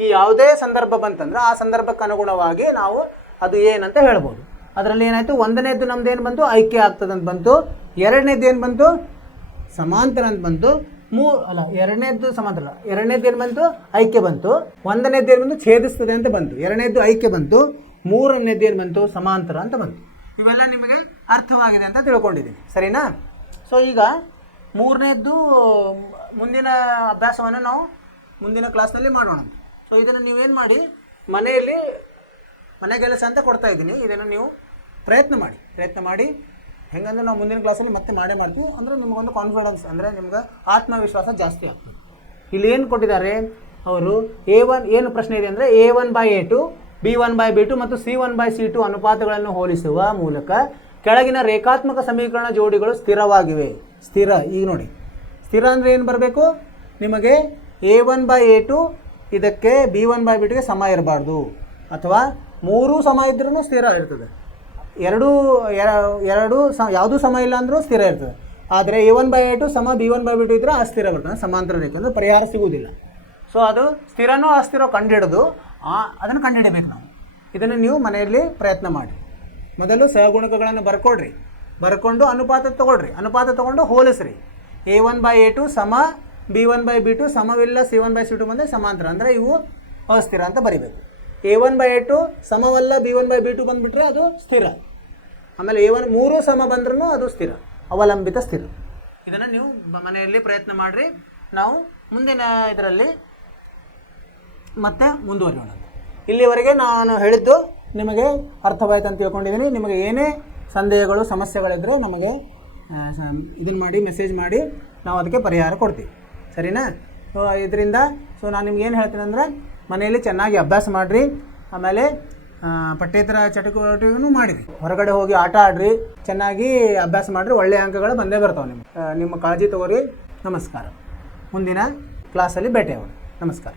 ಈ ಯಾವುದೇ ಸಂದರ್ಭ ಬಂತಂದ್ರೆ ಆ ಸಂದರ್ಭಕ್ಕೆ ಅನುಗುಣವಾಗಿ ನಾವು ಅದು ಏನಂತ ಹೇಳ್ಬೋದು. ಅದರಲ್ಲಿ ಏನಾಯಿತು? 1ನೇದ್ದು ನಮ್ದು ಏನು ಬಂತು? ಐಕ್ಯ ಆಗ್ತದೆ ಅಂತ ಬಂತು. 2ನೇದ್ದು ಏನು ಬಂತು? ಸಮಾಂತರ ಅಂತ ಬಂತು. ಎರಡನೇದ್ದು ಸಮಾಂತರ ಅಲ್ಲ. ಎರಡನೇದ್ದು ಏನು ಬಂತು? ಐಕ್ಯ ಬಂತು. ಒಂದನೇದ್ದು ಏನು ಬಂತು? ಛೇದಿಸ್ತದೆ ಅಂತ ಬಂತು. ಎರಡನೇದ್ದು ಐಕ್ಯ ಬಂತು. ಮೂರನೇದ್ದು ಏನು ಬಂತು? ಸಮಾಂತರ ಅಂತ ಬಂತು. ಇವೆಲ್ಲ ನಿಮಗೆ ಅರ್ಥವಾಗಿದೆ ಅಂತ ತಿಳ್ಕೊಂಡಿದ್ದೀನಿ, ಸರಿನಾ? ಸೊ ಈಗ ಮೂರನೇದ್ದು ಮುಂದಿನ ಅಭ್ಯಾಸವನ್ನು ನಾವು ಮುಂದಿನ ಕ್ಲಾಸ್ನಲ್ಲಿ ಮಾಡೋಣ. ಸೊ ಇದನ್ನು ನೀವೇನು ಮಾಡಿ, ಮನೆಯಲ್ಲಿ ಮನೆ ಕೆಲಸ ಅಂತ ಕೊಡ್ತಾ ಇದ್ದೀನಿ, ಇದನ್ನು ನೀವು ಪ್ರಯತ್ನ ಮಾಡಿ ಹೆಂಗಂದ್ರೆ ನಾವು ಮುಂದಿನ ಕ್ಲಾಸಲ್ಲಿ ಮತ್ತೆ ಮಾಡ್ತೀವಿ. ಅಂದರೆ ನಿಮಗೊಂದು ಕಾನ್ಫಿಡೆನ್ಸ್, ಅಂದರೆ ನಿಮ್ಗೆ ಆತ್ಮವಿಶ್ವಾಸ ಜಾಸ್ತಿ ಆಗ್ತದೆ. ಇಲ್ಲಿ ಏನು ಕೊಟ್ಟಿದ್ದಾರೆ ಅವರು? A1 ಏನು ಪ್ರಶ್ನೆ ಇದೆ ಅಂದರೆ A1/A2, B1/B2 ಮತ್ತು C1/C2 ಅನುಪಾತಗಳನ್ನು ಹೋಲಿಸುವ ಮೂಲಕ ಕೆಳಗಿನ ರೇಖಾತ್ಮಕ ಸಮೀಕರಣ ಜೋಡಿಗಳು ಸ್ಥಿರವಾಗಿವೆ. ಸ್ಥಿರ, ಈಗ ನೋಡಿ, ಸ್ಥಿರ ಅಂದರೆ ಏನು ಬರಬೇಕು ನಿಮಗೆ? A1/A2 ಇದಕ್ಕೆ B1/B2ಗೆ ಸಮ ಇರಬಾರ್ದು, ಅಥವಾ ಮೂರೂ ಸಮ ಇದ್ರೂ ಸ್ಥಿರ ಇರ್ತದೆ. ಎರಡು ಯಾವುದೂ ಸಮ ಇಲ್ಲ ಅಂದರೂ ಸ್ಥಿರ ಇರ್ತದೆ. ಆದರೆ A1/A2 ಸಮ B1/B2 ಇದ್ದರೆ ಅಸ್ಥಿರ ಬರ್ತದೆ, ಸಮಾಂತರ ರೇಖೆ ಅಂದರೆ ಪರಿಹಾರ ಸಿಗುವುದಿಲ್ಲ. ಸೊ ಅದು ಸ್ಥಿರನೋ ಅಸ್ಥಿರೋ ಕಂಡುಹಿಡಿದು ಅದನ್ನು ಕಂಡುಹಿಡಬೇಕು ನಾವು. ಇದನ್ನು ನೀವು ಮನೆಯಲ್ಲಿ ಪ್ರಯತ್ನ ಮಾಡಿ. ಮೊದಲು ಸಹಗುಣಕಗಳನ್ನು ಬರ್ಕೊಂಡು ಅನುಪಾತ ತೊಗೊಂಡು ಹೋಲಿಸ್ರಿ. A1/A2 ಸಮ B1/B2 ಸಮವಿಲ್ಲ C1/C2 ಬಂದರೆ ಸಮಾಂತರ, ಅಂದರೆ ಇವು ಅಸ್ಥಿರ ಅಂತ ಬರಿಬೇಕು. A1/A2 ಸಮವಲ್ಲ B1/B2 ಬಂದುಬಿಟ್ರೆ ಅದು ಸ್ಥಿರ. ಆಮೇಲೆ A1 ಮೂರು ಸಮ ಬಂದ್ರೂ ಅದು ಸ್ಥಿರ, ಅವಲಂಬಿತ ಸ್ಥಿರ. ಇದನ್ನು ನೀವು ಮನೆಯಲ್ಲಿ ಪ್ರಯತ್ನ ಮಾಡಿರಿ. ನಾವು ಮುಂದಿನ ಇದರಲ್ಲಿ ಮತ್ತೆ ಮುಂದುವರಿಯೋಣ. ಇಲ್ಲಿವರೆಗೆ ನಾನು ಹೇಳಿದ್ದು ನಿಮಗೆ ಅರ್ಥವಾಯ್ತು ಅಂತ ತಿಳ್ಕೊಂಡಿದ್ದೀನಿ. ನಿಮಗೆ ಏನೇ ಸಂದೇಹಗಳು ಸಮಸ್ಯೆಗಳಿದ್ದರೂ ನಮಗೆ ಇದನ್ನು ಮಾಡಿ, ಮೆಸೇಜ್ ಮಾಡಿ, ನಾವು ಅದಕ್ಕೆ ಪರಿಹಾರ ಕೊಡ್ತೀವಿ, ಸರಿನಾ? ಸೊ ಇದರಿಂದ ನಾನು ನಿಮ್ಗೆ ಏನು ಹೇಳ್ತೀನಿ ಅಂದರೆ, ಮನೆಯಲ್ಲಿ ಚೆನ್ನಾಗಿ ಅಭ್ಯಾಸ ಮಾಡಿರಿ. ಆಮೇಲೆ ಪಠ್ಯೇತರ ಚಟುವಟಿಕೆನೂ ಮಾಡಿರಿ. ಹೊರಗಡೆ ಹೋಗಿ ಆಟ ಆಡ್ರಿ, ಚೆನ್ನಾಗಿ ಅಭ್ಯಾಸ ಮಾಡಿರಿ. ಒಳ್ಳೆಯ ಅಂಕಗಳು ಬಂದೇ ಬರ್ತಾವೆ ನಿಮ್ಮ ಕಾಳಜಿ ತಗೋರಿ. ನಮಸ್ಕಾರ. ಮುಂದಿನ ಕ್ಲಾಸಲ್ಲಿ ಭೇಟಿಯಾಗೋಣ. ನಮಸ್ಕಾರ.